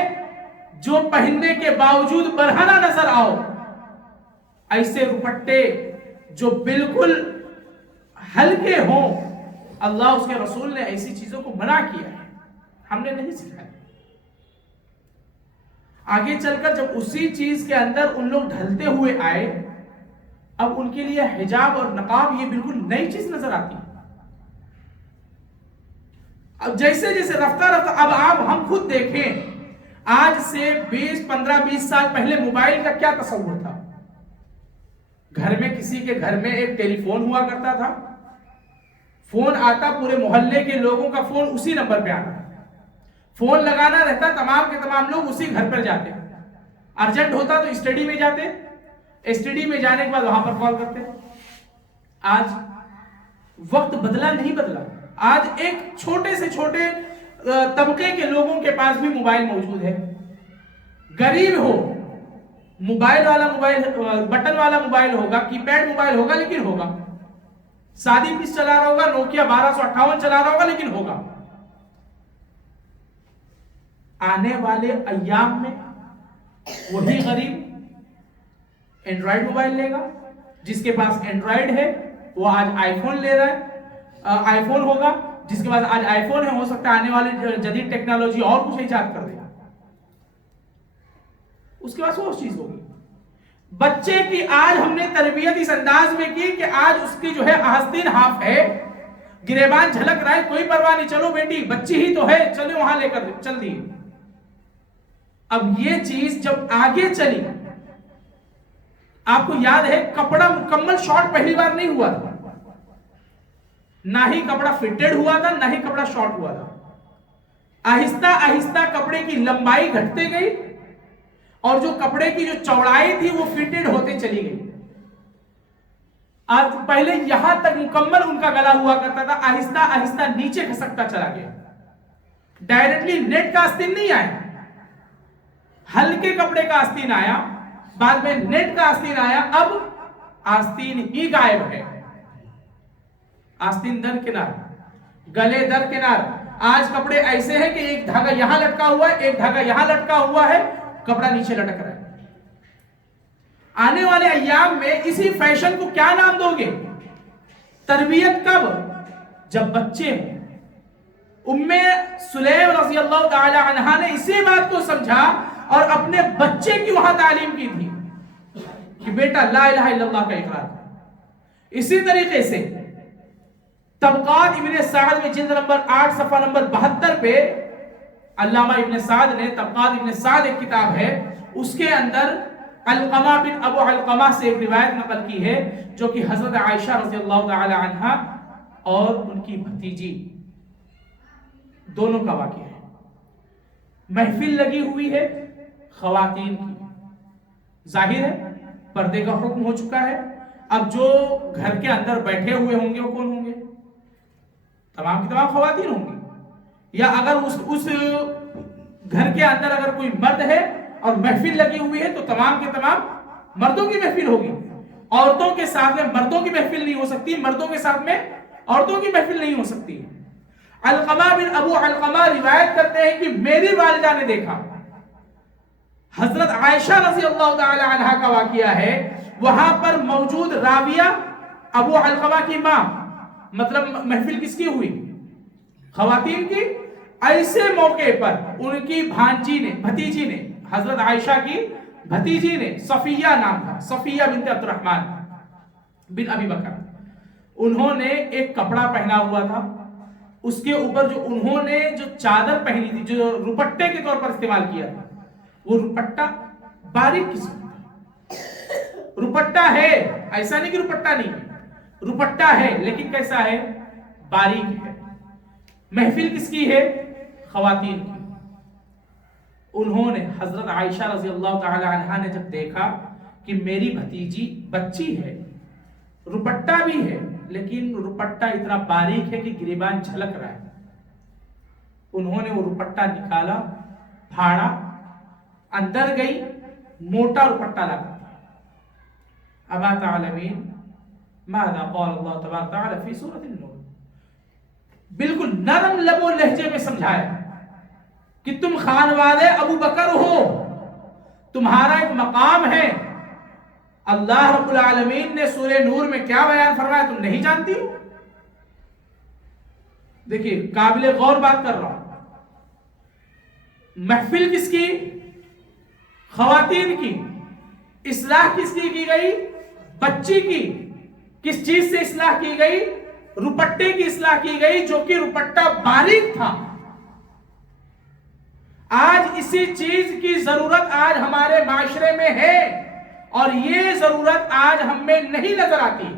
جو پہننے کے باوجود برہنہ نظر آؤ, ایسے دوپٹے جو بالکل ہلکے ہوں, اللہ اس کے رسول نے ایسی چیزوں کو منع کیا ہے, ہم نے نہیں سکھایا. آگے چل کر جب اسی چیز کے اندر ان لوگ ڈھلتے ہوئے آئے, اب ان کے لیے حجاب اور نقاب یہ بالکل نئی چیز نظر آتی. اب جیسے جیسے رفتہ رفتہ, اب آپ ہم خود دیکھیں, آج سے 15-20 سال پہلے موبائل کا کیا تصور تھا؟ گھر میں کسی کے گھر میں ایک ٹیلی فون ہوا کرتا تھا, فون آتا, پورے محلے کے لوگوں کا فون اسی نمبر پہ آتا, فون لگانا رہتا, تمام کے تمام لوگ اسی گھر پر جاتے, ارجنٹ ہوتا تو اسٹڈی میں جاتے, اسٹڈی میں جانے کے بعد وہاں پر کال کرتے. آج وقت بدلا نہیں بدلا, آج ایک چھوٹے سے چھوٹے طبقے کے لوگوں کے پاس بھی موبائل موجود ہے. غریب ہو, موبائل والا موبائل, بٹن والا موبائل ہوگا, کی پیڈ موبائل ہوگا, لیکن ہوگا. سادی پیس چلا رہا ہوگا, نوکیا 1258 چلا رہا ہوگا, لیکن ہوگا. آنے والے ایام میں وہی غریب اینڈرائیڈ موبائل لے گا, جس کے پاس اینڈرائیڈ ہے وہ آج آئی فون لے رہا ہے, آئی فون ہوگا, جس کے بعد آج آئی فون ہے, ہو سکتا ہے آنے والے جدید ٹیکنالوجی اور کچھ ایجاد کر دے گا, اس کے بعد وہ چیز ہوگی. بچے کی آج ہم نے تربیت اس انداز میں کی کہ آج اس کی جو ہے آستین ہاف ہے, گریبان جھلک رہا ہے, کوئی پرواہ نہیں, چلو بیٹی بچی ہی تو ہے, چلو وہاں لے کر چل دی. اب یہ چیز جب آگے چلی, آپ کو یاد ہے کپڑا مکمل شارٹ پہلی بار نہیں ہوا تھا, نہ ہی کپڑا فٹڈ ہوا تھا, نہ ہی کپڑا شارٹ ہوا تھا. آہستہ آہستہ کپڑے کی لمبائی گھٹتے گئی, اور جو کپڑے کی جو چوڑائی تھی وہ فٹڈ ہوتے چلی گئی. آج پہلے یہاں تک مکمل ان کا گلا ہوا کرتا تھا, آہستہ آہستہ نیچے کھسکتا چلا گیا. ڈائریکٹلی نیٹ کا آستین نہیں آیا, ہلکے کپڑے کا آستین آیا, بعد میں نیٹ کا آستین آیا, اب آستین ہی غائب ہے. آستین درکنار, گلے درکنار. آج کپڑے ایسے ہیں کہ ایک دھاگا یہاں لٹکا ہوا ہے, ایک دھاگا یہاں لٹکا ہوا ہے, کپڑا نیچے لٹک رہا ہے. آنے والے ایام میں اسی فیشن کو کیا نام دو گے؟ تربیت کب؟ جب بچے ہیں. ام سلیم رضی اللہ تعالی عنہا نے اسی بات کو سمجھا اور اپنے بچے کی وہاں تعلیم کی تھی کہ بیٹا لا الہ الا اللہ کا اقرار. اسی طریقے سے طبقات ابن سعد میں جلد نمبر 8 صفحہ نمبر 72 پہ علامہ ابن سعد نے طبقات ابن سعد ایک کتاب ہے, اس کے اندر علقمہ بن ابو علقمہ سے ایک روایت نقل کی ہے جو کہ حضرت عائشہ رضی اللہ تعالی عنہا اور ان کی بھتیجی دونوں کا واقعہ ہے. محفل لگی ہوئی ہے خواتین کی, ظاہر ہے پردے کا حکم ہو چکا ہے. اب جو گھر کے اندر بیٹھے ہوئے ہوں گے وہ کون ہوں گے؟ تمام کی تمام خواتین ہوں گی, یا اگر اس گھر کے اندر اگر کوئی مرد ہے اور محفل لگی ہوئی ہے تو تمام کے تمام مردوں کی محفل ہوگی. عورتوں کے ساتھ میں مردوں کی محفل نہیں ہو سکتی, مردوں کے ساتھ میں عورتوں کی محفل نہیں ہو سکتی. علقمہ بن ابو علقمہ روایت کرتے ہیں کہ میری والدہ نے دیکھا, حضرت عائشہ رضی اللہ تعالی عنہا کا واقعہ ہے, وہاں پر موجود راویہ ابو علقمہ کی ماں, مطلب محفل کس کی ہوئی؟ خواتین کی. ایسے موقع پر ان کی بھانجی نے, بھتیجی نے, حضرت عائشہ کی بھتیجی نے, صفیہ نام تھا, صفیہ بنت عبد الرحمن بن ابی بکر, انہوں نے ایک کپڑا پہنا ہوا تھا, اس کے اوپر جو انہوں نے جو چادر پہنی تھی, جو روپٹے کے طور پر استعمال کیا تھا, وہ روپٹا باریک قسم کا روپٹا ہے. ایسا نہیں کہ روپٹا نہیں, روپٹا ہے لیکن کیسا ہے؟ باریک ہے. محفل کس کی ہے؟ خواتین کی. انہوں نے حضرت عائشہ رضی اللہ تعالی عنہا نے جب دیکھا کہ میری بھتیجی بچی ہے، روپٹہ بھی ہے لیکن روپٹہ اتنا باریک ہے کہ گریبان جھلک رہا ہے، انہوں نے وہ روپٹہ نکالا، پھاڑا، اندر گئی، موٹا روپٹہ لگا. اما تعلمین ماذا قال اللہ تبارک تعالی فی سورۃ النور، بالکل نرم لب و لہجے میں سمجھایا کہ تم خانوادے ابو بکر ہو، تمہارا ایک مقام ہے. اللہ رب العالمین نے سورہ نور میں کیا بیان فرمایا تم نہیں جانتی ہو؟ دیکھیے قابل غور بات کر رہا ہوں. محفل کس کی؟ خواتین کی. اصلاح کس کی گئی؟ بچی کی. کس چیز سے اصلاح کی گئی؟ روپٹے کی اصلاح کی گئی، جو کہ روپٹہ باریک تھا. آج اسی چیز کی ضرورت آج ہمارے معاشرے میں ہے اور یہ ضرورت آج ہم میں نہیں نظر آتی.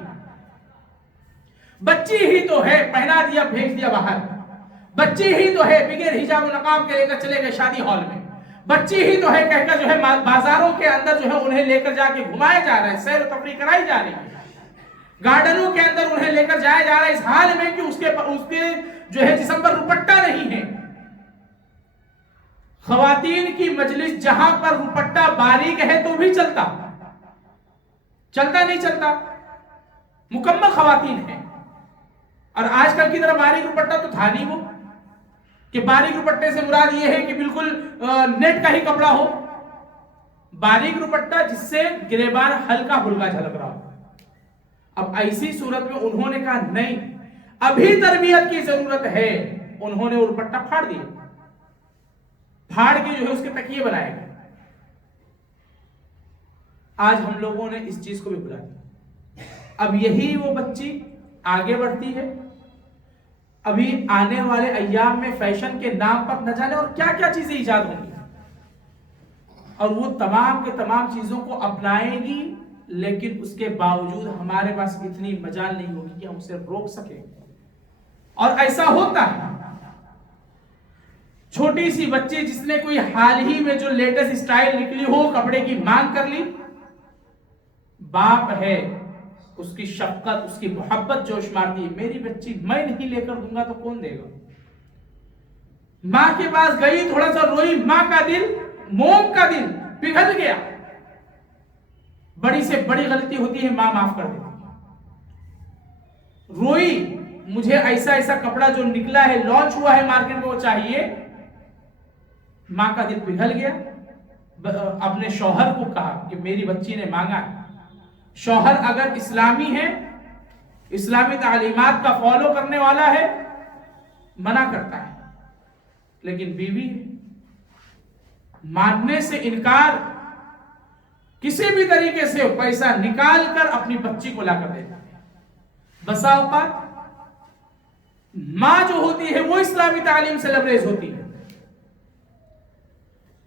بچی ہی تو ہے، پہنا دیا بھیج دیا باہر. بچی ہی تو ہے بغیر حجاب و نقاب کے لے کر چلے گئے شادی ہال میں. بچی ہی تو ہے کہہ کر جو ہے بازاروں کے اندر جو ہے انہیں لے کر جا کے گھمایا جا رہا ہے، سیر و تفریح کرائی جا رہی ہے. گارڈنوں کے اندر انہیں لے کر جایا جا رہا ہے اس حال میں کہ اس کے جو ہے جسم پر روپٹہ نہیں ہے. خواتین کی مجلس جہاں پر روپٹہ باریک ہے تو بھی چلتا نہیں چلتا، مکمل خواتین ہیں. اور آج کل کی طرح باریک روپٹہ تو تھا نہیں وہ کہ باریک روپٹے سے مراد یہ ہے کہ بالکل نیٹ کا ہی کپڑا ہو. باریک روپٹہ جس سے گریبان ہلکا پھلکا جھلک رہا ہو. اب ایسی صورت میں انہوں نے کہا نہیں، ابھی تربیت کی ضرورت ہے. انہوں نے وہ روپٹہ پھاڑ دیا، پھاڑ کے جو ہے اس کے تکیے بنائے گئے. آج ہم لوگوں نے اس چیز کو بھی بھلا دیا. اب یہی وہ بچی آگے بڑھتی ہے. ابھی آنے والے ایام میں فیشن کے نام پر نہ جانے اور کیا کیا چیزیں ایجاد ہوں گی، اور وہ تمام کے تمام چیزوں کو اپنائے گی، لیکن اس کے باوجود ہمارے پاس اتنی مجال نہیں ہوگی کہ ہم اسے روک سکیں. اور ایسا ہوتا ہے. چھوٹی سی بچی جس نے کوئی حال ہی میں جو لیٹسٹ اسٹائل نکلی ہو کپڑے کی مانگ کر لی، باپ ہے اس کی شفقت اس کی محبت جوش مارتی ہے، میری بچی میں نہیں لے کر دوں گا تو کون دے گا. ماں کے پاس گئی، تھوڑا سا روئی، ماں کا دل، موم کا دل پگھل گیا. بڑی سے بڑی غلطی ہوتی ہے ماں معاف کر دیتی ہے. روئی، مجھے ایسا ایسا کپڑا جو نکلا ہے لانچ ہوا ہے مارکیٹ میں وہ چاہیے. ماں کا دل پگھل گیا. اپنے شوہر کو کہا کہ میری بچی نے مانگا ہے. شوہر اگر اسلامی ہے، اسلامی تعلیمات کا فالو کرنے والا ہے، منع کرتا ہے. لیکن بیوی ماننے سے انکار، کسی بھی طریقے سے پیسہ نکال کر اپنی بچی کو لا کر دیتا ہے. بسا اوقات ماں جو ہوتی ہے وہ اسلامی تعلیم سے لبریز ہوتی ہے،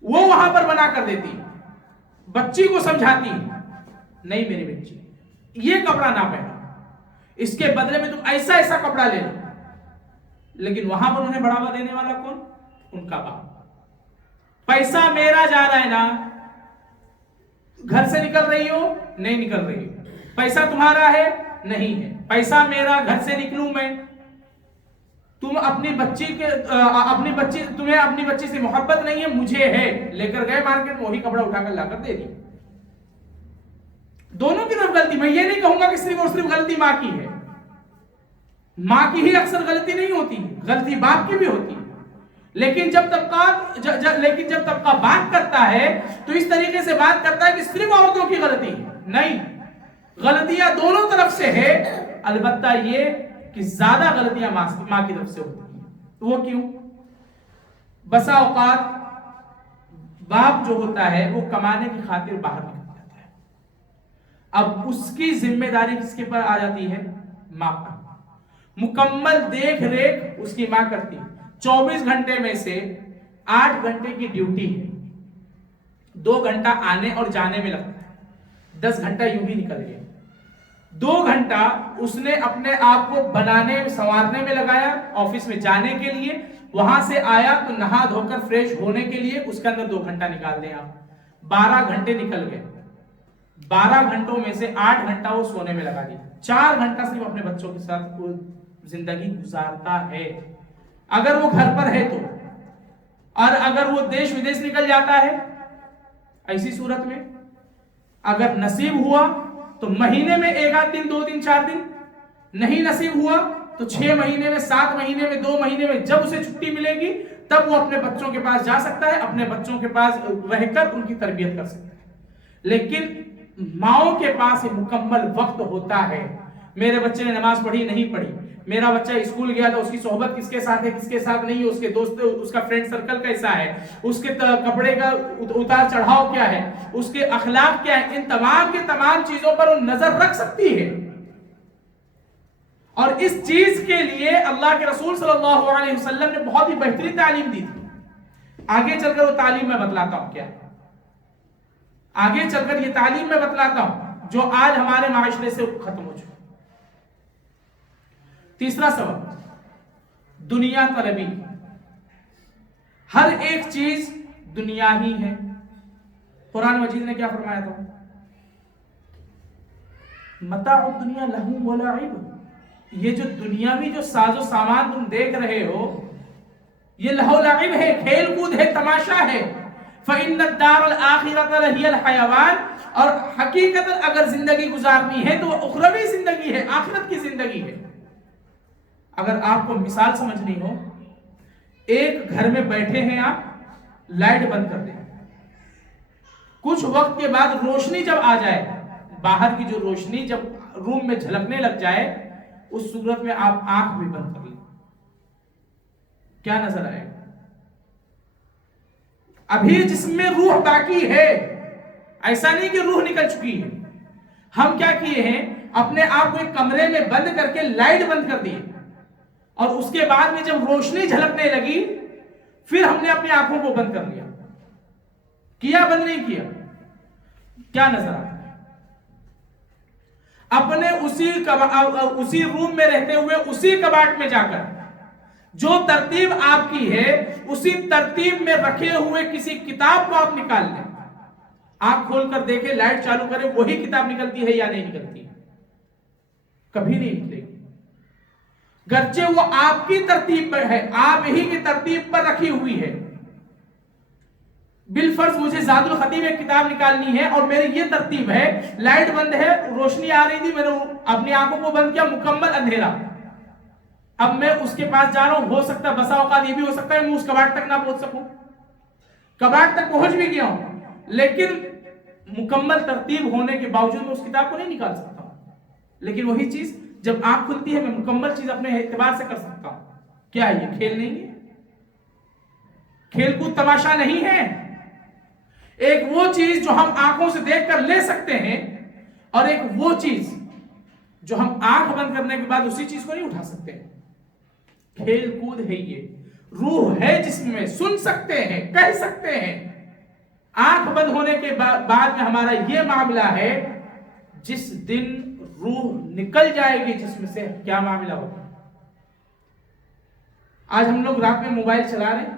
وہ وہاں پر منع کر دیتی ہے. بچی کو سمجھاتی ہے نہیں میری بچی یہ کپڑا نہ پہنا، اس کے بدلے میں تم ایسا ایسا کپڑا لے لو. لیکن وہاں پر انہیں بڑھاوا دینے والا کون؟ ان کا باپ. پیسہ میرا جا رہا ہے نا، گھر سے نکل رہی ہو نہیں نکل رہی ہو، پیسہ تمہارا ہے نہیں ہے، پیسہ میرا، گھر سے نکلوں میں. تم اپنی بچی تمہیں اپنی بچی سے محبت نہیں ہے، مجھے ہے. لے کر گئے مارکیٹ میں، وہی کپڑا اٹھا کر لا کر دے دی. دونوں کی طرف غلطی. میں یہ نہیں کہوں گا کہ صرف اور صرف غلطی ماں کی ہے. ماں کی ہی اکثر غلطی نہیں ہوتی، غلطی باپ کی بھی ہوتی ہے. لیکن جب طبقہ بات کرتا ہے تو اس طریقے سے بات کرتا ہے کہ صرف عورتوں کی غلطی ہے. نہیں، غلطیاں دونوں طرف سے ہے. البتہ یہ کہ زیادہ غلطیاں ماں کی طرف سے ہوتی ہیں. وہ کیوں؟ بسا اوقات باپ جو ہوتا ہے وہ کمانے کی خاطر باہر نکل جاتا ہے. اب اس کی ذمہ داری کس کے پر آ جاتی ہے؟ ماں پر. مکمل دیکھ ریکھ اس کی ماں کرتی. 24 گھنٹے میں سے 8 گھنٹے کی ڈیوٹی ہے، 2 گھنٹہ آنے اور جانے میں لگتا ہے، 10 گھنٹہ یوں ہی نکل گیا. 2 گھنٹہ اس نے اپنے آپ کو بنانے سنوارنے میں لگایا آفس میں جانے کے لیے. وہاں سے آیا تو نہا دھو کر فریش ہونے کے لیے اس کے اندر 2 گھنٹہ نکال دیں آپ، 12 گھنٹے نکل گئے، 12 گھنٹوں میں سے 8 گھنٹہ وہ سونے میں لگا دیا، 4 گھنٹہ صرف اپنے بچوں کے ساتھ وہ زندگی گزارتا ہے، اگر وہ گھر پر ہے تو، اور اگر وہ دیش ودیش نکل جاتا ہے ایسی صورت میں اگر نصیب ہوا تو مہینے میں 1 آدھ دن 2 دن 4 دن، نہیں نصیب ہوا تو 6 مہینے میں 7 مہینے میں 2 مہینے میں جب اسے چھٹی ملے گی تب وہ اپنے بچوں کے پاس جا سکتا ہے، اپنے بچوں کے پاس رہ کر ان کی تربیت کر سکتا ہے۔ لیکن ماؤں کے پاس مکمل وقت ہوتا ہے، میرے بچے نے نماز پڑھی نہیں پڑھی، میرا بچہ اسکول گیا تو اس کی صحبت کس کے ساتھ ہے کس کے ساتھ نہیں ہے، اس کے دوست اس کا فرینڈ سرکل کیسا ہے، اس کے کپڑے کا اتار چڑھاؤ کیا ہے، اس کے اخلاق کیا ہے، ان تمام کے تمام چیزوں پر وہ نظر رکھ سکتی ہے۔ اور اس چیز کے لیے اللہ کے رسول صلی اللہ علیہ وسلم نے بہت ہی بہترین تعلیم دی تھی۔ آگے چل کر وہ تعلیم میں بتلاتا ہوں، کیا آگے چل کر یہ تعلیم میں بتلاتا ہوں جو آج ہمارے معاشرے سے ختم ہو چکا۔ تیسرا سبب دنیا طلبی، ہر ایک چیز دنیا ہی ہے۔ قرآن مجید نے کیا فرمایا تھا؟ متاع الدنیا لہو و لعب، یہ جو دنیاوی جو ساز و سامان تم دیکھ رہے ہو یہ لہو لعب ہے، کھیل کود ہے، تماشا ہے۔ فإن الدار الآخرۃ لہی الحیوان، اور حقیقت اگر زندگی گزارنی ہے تو وہ اخروی زندگی ہے، آخرت کی زندگی ہے۔ اگر آپ کو مثال سمجھنی ہو، ایک گھر میں بیٹھے ہیں آپ، لائٹ بند کر دیں، کچھ وقت کے بعد روشنی جب آ جائے، باہر کی جو روشنی جب روم میں جھلکنے لگ جائے، اس صورت میں آپ آنکھ بھی بند کر لیں، کیا نظر آئے گا؟ ابھی جسم میں روح باقی ہے، ایسا نہیں کہ روح نکل چکی ہے۔ ہم کیا کیے ہیں، اپنے آپ کو ایک کمرے میں بند کر کے لائٹ بند کر دی، اور اس کے بعد میں جب روشنی جھلکنے لگی پھر ہم نے اپنی آنکھوں کو بند کر لیا، کیا بند نہیں کیا، کیا نظر آتا ہے؟ اپنے اسی روم میں رہتے ہوئے اسی کباٹ میں جا کر جو ترتیب آپ کی ہے اسی ترتیب میں رکھے ہوئے کسی کتاب کو آپ نکال لیں، آنکھ کھول کر دیکھیں، لائٹ چالو کریں، وہی کتاب نکلتی ہے یا نہیں نکلتی؟ کبھی نہیں نکلے گی، گرچہ وہ آپ کی ترتیب پر ہے، آپ ہی کی ترتیب پر رکھی ہوئی ہے۔ بالفرض مجھے زاد الخطیب ایک کتاب نکالنی ہے اور میری یہ ترتیب ہے، لائٹ بند ہے، روشنی آ رہی تھی، میں نے اپنی آنکھوں کو بند کیا، مکمل اندھیرا، اب میں اس کے پاس جا رہا ہوں، ہو سکتا ہے بسا اوقات یہ بھی ہو سکتا ہے میں اس کباٹ تک نہ پہنچ سکوں، کباٹ تک پہنچ بھی گیا ہوں لیکن مکمل ترتیب ہونے کے باوجود میں اس کتاب کو نہیں نکال سکتا ہوں۔ لیکن وہی چیز جب آنکھ کھلتی ہے میں مکمل چیز اپنے اعتبار سے کر سکتا ہوں۔ کیا یہ کھیل نہیں ہے؟ کھیل کود تماشا نہیں ہے؟ ایک وہ چیز جو ہم آنکھوں سے دیکھ کر لے سکتے ہیں اور ایک وہ چیز جو ہم آنکھ بند کرنے کے بعد اسی چیز کو نہیں اٹھا سکتے۔ کھیل کود ہے، یہ روح ہے جسم میں، سن سکتے ہیں، کہہ سکتے ہیں۔ آنکھ بند ہونے کے بعد میں ہمارا یہ معاملہ ہے، جس دن روح نکل جائے گی جسم سے کیا معاملہ ہوگا؟ آج ہم لوگ رات میں موبائل چلا رہے ہیں،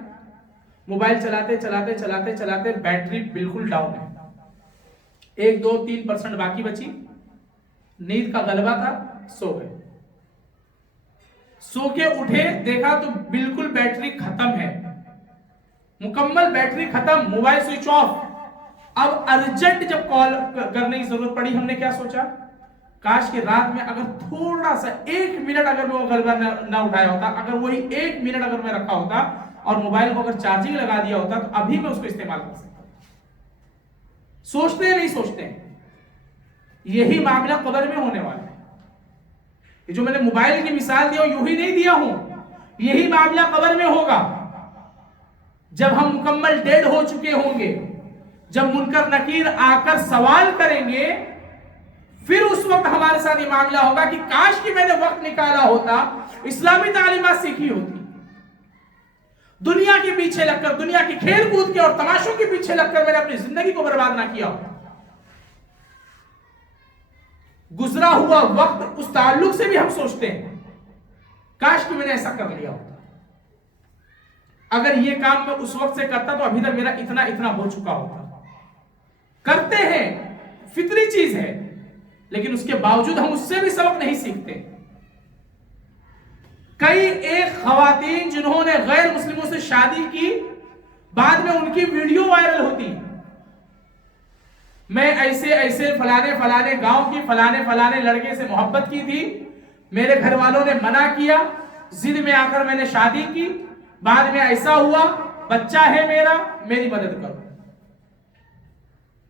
موبائل چلاتے چلاتے چلاتے چلاتے بیٹری بالکل ڈاؤن ہے، 1-2-3% باقی بچی، نیند کا غلبہ تھا، سو گئے، سو کے اٹھے دیکھا تو بالکل بیٹری ختم ہے، مکمل بیٹری ختم، موبائل سوئچ آف۔ اب ارجنٹ جب کال کرنے کی ضرورت پڑی، ہم نے کیا سوچا، کاش کہ رات میں اگر تھوڑا سا 1 منٹ اگر میں وہ غلبہ نہ اٹھایا ہوتا، اگر وہی 1 منٹ اگر میں رکھا ہوتا اور موبائل کو اگر چارجنگ لگا دیا ہوتا تو ابھی میں اس کو استعمال کر سکتا۔ سوچتے ہیں نہیں سوچتے ہیں؟ یہی معاملہ قبر میں ہونے والا ہے۔ جو میں نے موبائل کی مثال دیا یوں ہی نہیں دیا ہوں، یہی معاملہ قبر میں ہوگا، جب ہم مکمل ڈیڈ ہو چکے ہوں گے، جب منکر نکیر آ کر سوال کریں گے، پھر اس وقت ہمارے ساتھ یہ معاملہ ہوگا کہ کاش کہ میں نے وقت نکالا ہوتا، اسلامی تعلیمات سیکھی ہوتی، دنیا کے پیچھے لگ کر، دنیا کی کھیل کود کے اور تماشوں کے پیچھے لگ کر میں نے اپنی زندگی کو برباد نہ کیا ہوتا۔ گزرا ہوا وقت اس تعلق سے بھی ہم سوچتے ہیں کاش کہ میں نے ایسا کر لیا ہوتا۔ اگر یہ کام میں اس وقت سے کرتا تو ابھی تک میرا اتنا ہو چکا ہوتا. کرتے ہیں، فطری چیز ہے، لیکن اس کے باوجود ہم اس سے بھی سبق نہیں سیکھتے. کئی ایک خواتین جنہوں نے غیر مسلموں سے شادی کی، بعد میں ان کی ویڈیو وائرل ہوتی، میں ایسے فلانے گاؤں کی فلانے لڑکے سے محبت کی تھی، میرے گھر والوں نے منع کیا، ضد میں آ کر میں نے شادی کی، بعد میں ایسا ہوا، بچہ ہے میرا، میری مدد کرو.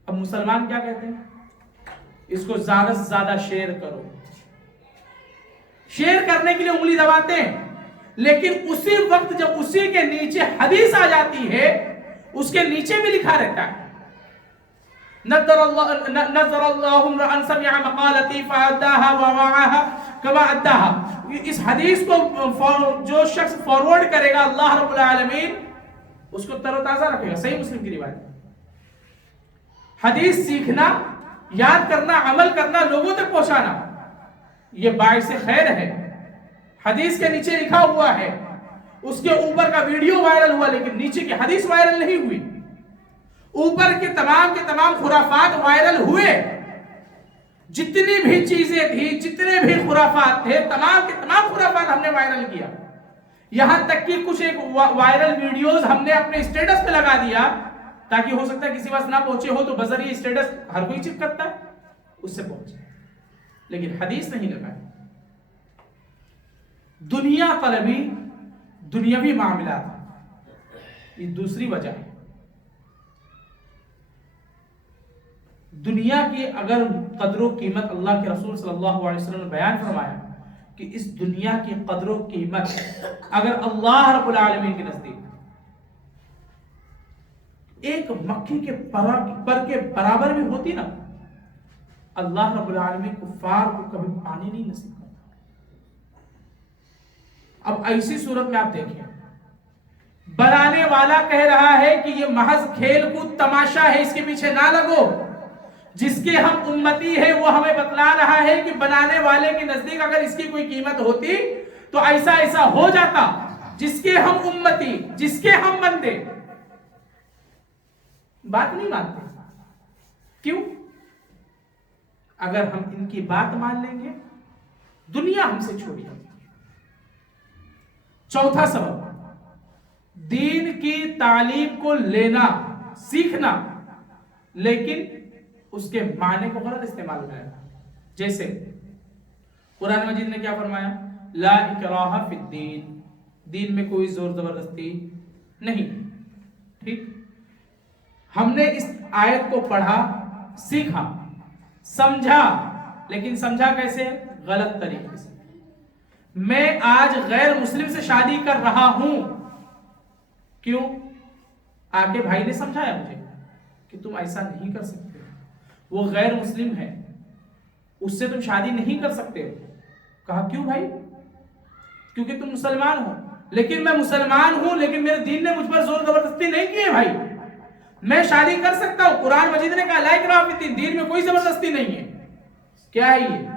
اب مسلمان کیا کہتے ہیں؟ اس کو زیادہ سے زیادہ شیئر کرو. شیئر کرنے کے لیے انگلی دباتے ہیں، لیکن اسی وقت جب اسی کے نیچے حدیث آ جاتی ہے، اس کے نیچے بھی لکھا رہتا ہے نظر اللہ امرأ سمع مقالتی فأداها ووعاها كما أداها. اس حدیث کو جو شخص فارورڈ کرے گا اللہ رب العالمین اس کو تر و تازہ رکھے گا. صحیح مسلم کی روایت. حدیث سیکھنا، یاد کرنا، عمل کرنا، لوگوں تک پہنچانا، یہ باعث خیر ہے. حدیث کے نیچے لکھا ہوا ہے، اس کے اوپر کا ویڈیو وائرل ہوا لیکن نیچے کی حدیث وائرل نہیں ہوئی. اوپر کے تمام خرافات وائرل ہوئے. جتنی بھی چیزیں تھی، جتنے بھی خرافات تھے، تمام کے تمام خرافات ہم نے وائرل کیا. یہاں تک کہ کچھ ایک وائرل ویڈیوز ہم نے اپنے اسٹیٹس پہ لگا دیا تاکہ ہو سکتا ہے کسی وقت نہ پہنچے ہو تو بذریعہ اسٹیٹس ہر کوئی چپ کرتا ہے اس سے پہنچے، لیکن حدیث نہیں لگائی. دنیا طلبی، دنیاوی معاملات، یہ دوسری وجہ ہے. دنیا کی اگر قدر و قیمت اللہ کے رسول صلی اللہ علیہ وسلم نے بیان فرمایا کہ اس دنیا کی قدر و قیمت اگر اللہ رب العالمین کے نزدیک ایک مکھی کے پر کے برابر بھی ہوتی نا، اللہ رب العالمین کفار کو کبھی پانی نہیں نصیب کرتا. اب ایسی صورت میں آپ دیکھیں، بنانے والا کہہ رہا ہے کہ یہ محض کھیل کود تماشا ہے، اس کے پیچھے نہ لگو. جس کے ہم امتی ہیں وہ ہمیں بتلا رہا ہے کہ بنانے والے کے نزدیک اگر اس کی کوئی قیمت ہوتی تو ایسا ہو جاتا. جس کے ہم امتی، جس کے ہم بندے بات نہیں مانتے. کیوں؟ اگر ہم ان کی بات مان لیں گے دنیا ہم سے چھوڑی جائے گی. چوتھا سبب، دین کی تعلیم کو لینا، سیکھنا، لیکن اس کے معنی کو غلط استعمال کرنا. جیسے قرآن مجید نے کیا فرمایا؟ لا اکراہ فی الدین، دین میں کوئی زور زبردستی نہیں. ٹھیک، ہم نے اس آیت کو پڑھا، سیکھا، سمجھا، لیکن سمجھا کیسے؟ غلط طریقے سے. میں آج غیر مسلم سے شادی کر رہا ہوں، کیوں؟ آگے بھائی نے سمجھایا مجھے کہ تم ایسا نہیں کر سکتے، وہ غیر مسلم ہے، اس سے تم شادی نہیں کر سکتے. کہا کیوں بھائی؟ کیونکہ تم مسلمان ہو. لیکن میں مسلمان ہوں، لیکن میرے دین نے مجھ پر زور زبردستی نہیں کی ہے بھائی. میں شادی کر سکتا ہوں. قرآن مجید نے کہا لا اکراہ فی الدین، دین میں کوئی زبردستی نہیں ہے. کیا ہے یہ؟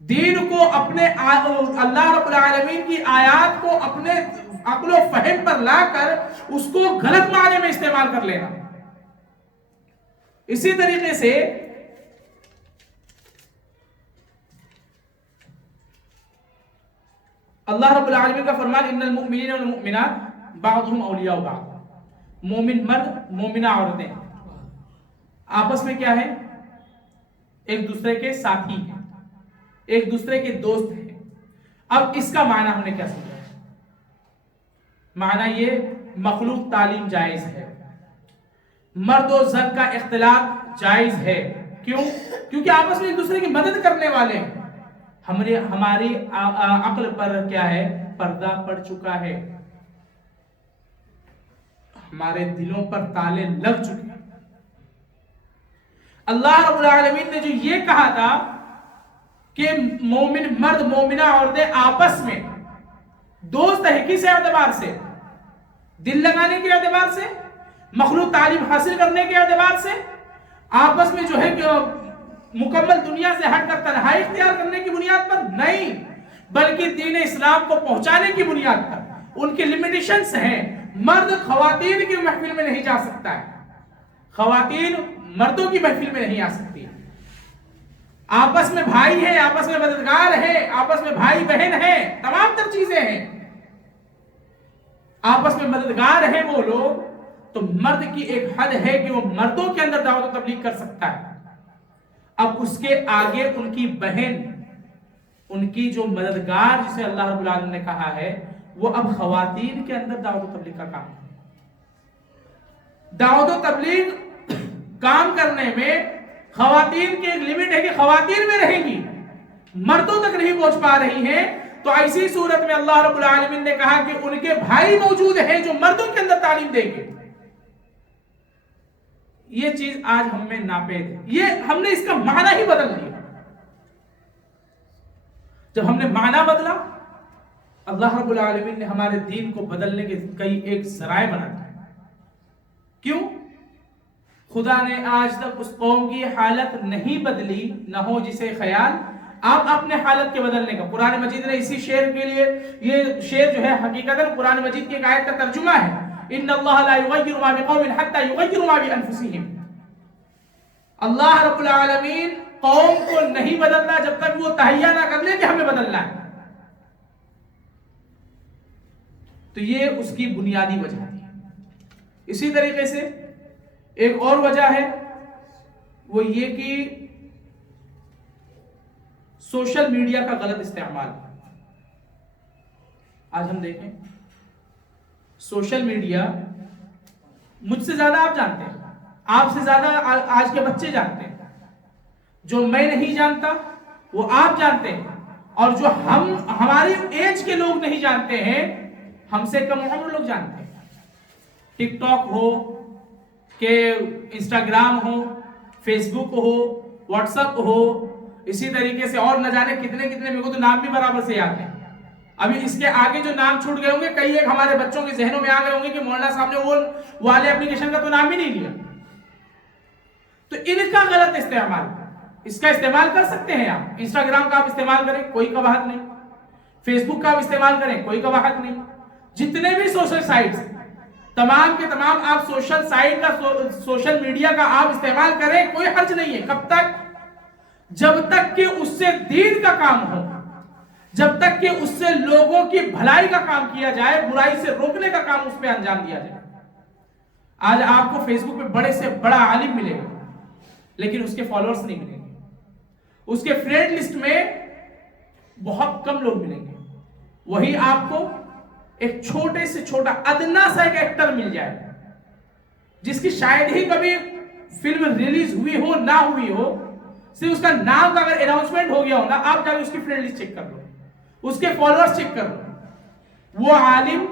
دین کو اپنے اللہ رب العالمین کی آیات کو اپنے عقل و فہم پر لا کر اس کو غلط معنی میں استعمال کر لینا. اسی طریقے سے اللہ رب العالمین کا فرمان ان المؤمنین والمؤمنات بعضهم اولیاء بعض. مومن مرد، مومنہ عورتیں آپس میں کیا ہے؟ ایک دوسرے کے ساتھی ہیں، ایک دوسرے کے دوست ہیں. اب اس کا معنی ہم نے کیا سمجھا؟ معنی یہ مخلوق تعلیم جائز ہے، مرد و زن کا اختلاط جائز ہے. کیوں؟ کیونکہ آپس میں ایک دوسرے کی مدد کرنے والے ہیں. ہماری عقل پر کیا ہے؟ پردہ پڑ چکا ہے، ہمارے دلوں پر تالے لگ چکے ہیں. اللہ رب العالمین نے جو یہ کہا تھا کہ مومن مرد، مومنہ عورتیں آپس میں دوست ہے، کس اعتبار سے؟ دل لگانے کے اعتبار سے، مخلوق تعلیم حاصل کرنے کے اعتبار سے، آپس میں جو ہے کہ مکمل دنیا سے ہٹ کر تنہائی اختیار کرنے کی بنیاد پر نہیں، بلکہ دین اسلام کو پہنچانے کی بنیاد پر. ان کے لمیٹیشنز ہیں. مرد خواتین کی محفل میں نہیں جا سکتا ہے, خواتین مردوں کی محفل میں نہیں آ سکتی. آپس میں بھائی ہیں, آپس میں مددگار ہیں, آپس میں بھائی بہن ہیں, تمام تر چیزیں ہیں, آپس میں مددگار ہیں وہ لوگ. تو مرد کی ایک حد ہے کہ وہ مردوں کے اندر دعوت و تبلیغ کر سکتا ہے. اب اس کے آگے ان کی بہن, ان کی جو مددگار جسے اللہ رب العالمین نے کہا ہے, وہ اب خواتین کے اندر دعوت و تبلیغ کا کام ہے. دعوت و تبلیغ کام کرنے میں خواتین کی ایک لمٹ ہے کہ خواتین میں رہیں گی, مردوں تک نہیں پہنچ پا رہی ہیں. تو ایسی صورت میں اللہ رب العالمین نے کہا کہ ان کے بھائی موجود ہیں جو مردوں کے اندر تعلیم دیں گے. یہ چیز آج ہم میں ناپید ہے, یہ ہم نے اس کا معنی ہی بدل دیا. جب ہم نے معنی بدلا, اللہ رب العالمین نے ہمارے دین کو بدلنے کے کئی ایک ذرائع بنا دیے. کیوں؟ خدا نے آج تک اس قوم کی حالت نہیں بدلی, نہ ہو جسے خیال آپ اپنے حالت کے بدلنے کا. قرآن مجید نے اسی شعر کے لیے, یہ شعر جو ہے حقیقتاً قرآن مجید کی ایک آیت کا ترجمہ ہے. ان اللہ لا یغیر ما بقوم حتی یغیروا ما بانفسہم. اللہ رب العالمین قوم کو نہیں بدلنا جب تک وہ تہیہ نہ کر لے کہ ہمیں بدلنا ہے. تو یہ اس کی بنیادی وجہ تھی. اسی طریقے سے ایک اور وجہ ہے, وہ یہ کہ سوشل میڈیا کا غلط استعمال. آج ہم دیکھیں سوشل میڈیا, مجھ سے زیادہ آپ جانتے ہیں, آپ سے زیادہ آج کے بچے جانتے ہیں. جو میں نہیں جانتا وہ آپ جانتے ہیں, اور جو ہماری ایج کے لوگ نہیں جانتے ہیں, ہم سے کم عمر لوگ جانتے ہیں. ٹک ٹاک ہو کہ انسٹاگرام ہو, فیس بک ہو, واٹس ایپ ہو, اسی طریقے سے اور نہ جانے کتنے کتنے, میرے کو تو نام بھی برابر سے یاد ہیں. ابھی اس کے آگے جو نام چھوٹ گئے ہوں گے, کئی ایک ہمارے بچوں کے ذہنوں میں آ گئے ہوں گے کہ مولانا صاحب نے وہ والے اپلیکیشن کا تو نام ہی نہیں لیا. تو ان کا غلط استعمال, اس کا استعمال کر سکتے ہیں آپ. انسٹاگرام کا آپ استعمال کریں, کوئی قباحت نہیں. فیس بک کا آپ استعمال کریں, کوئی قباحت نہیں. جتنے بھی سوشل سائٹس, تمام کے تمام آپ سوشل سائٹ کا, سوشل میڈیا کا آپ استعمال کریں, کوئی حرج نہیں ہے. کب تک؟ جب تک کہ اس سے دین کا کام ہو, جب تک کہ اس سے لوگوں کی بھلائی کا کام کیا جائے, برائی سے روکنے کا کام اس پہ انجام دیا جائے. آج آپ کو فیس بک پہ بڑے سے بڑا عالم ملے گا, لیکن اس کے فالوورز نہیں ملیں گے. اس کے فرینڈ لسٹ میں بہت کم لوگ ملیں گے. وہی آپ کو ایک چھوٹے سے چھوٹا ادنا سا ایک ایکٹر مل جائے, جس کی شاید ہی کبھی فلم ریلیز ہوئی ہو نہ ہوئی ہو, صرف اس کا نام کا اگر اناؤنسمنٹ ہو گیا ہو نا, آپ جا کے اس کی فرینڈ لسٹ چیک کر لو, اس کے فالوورز چیک کر لو. وہ عالم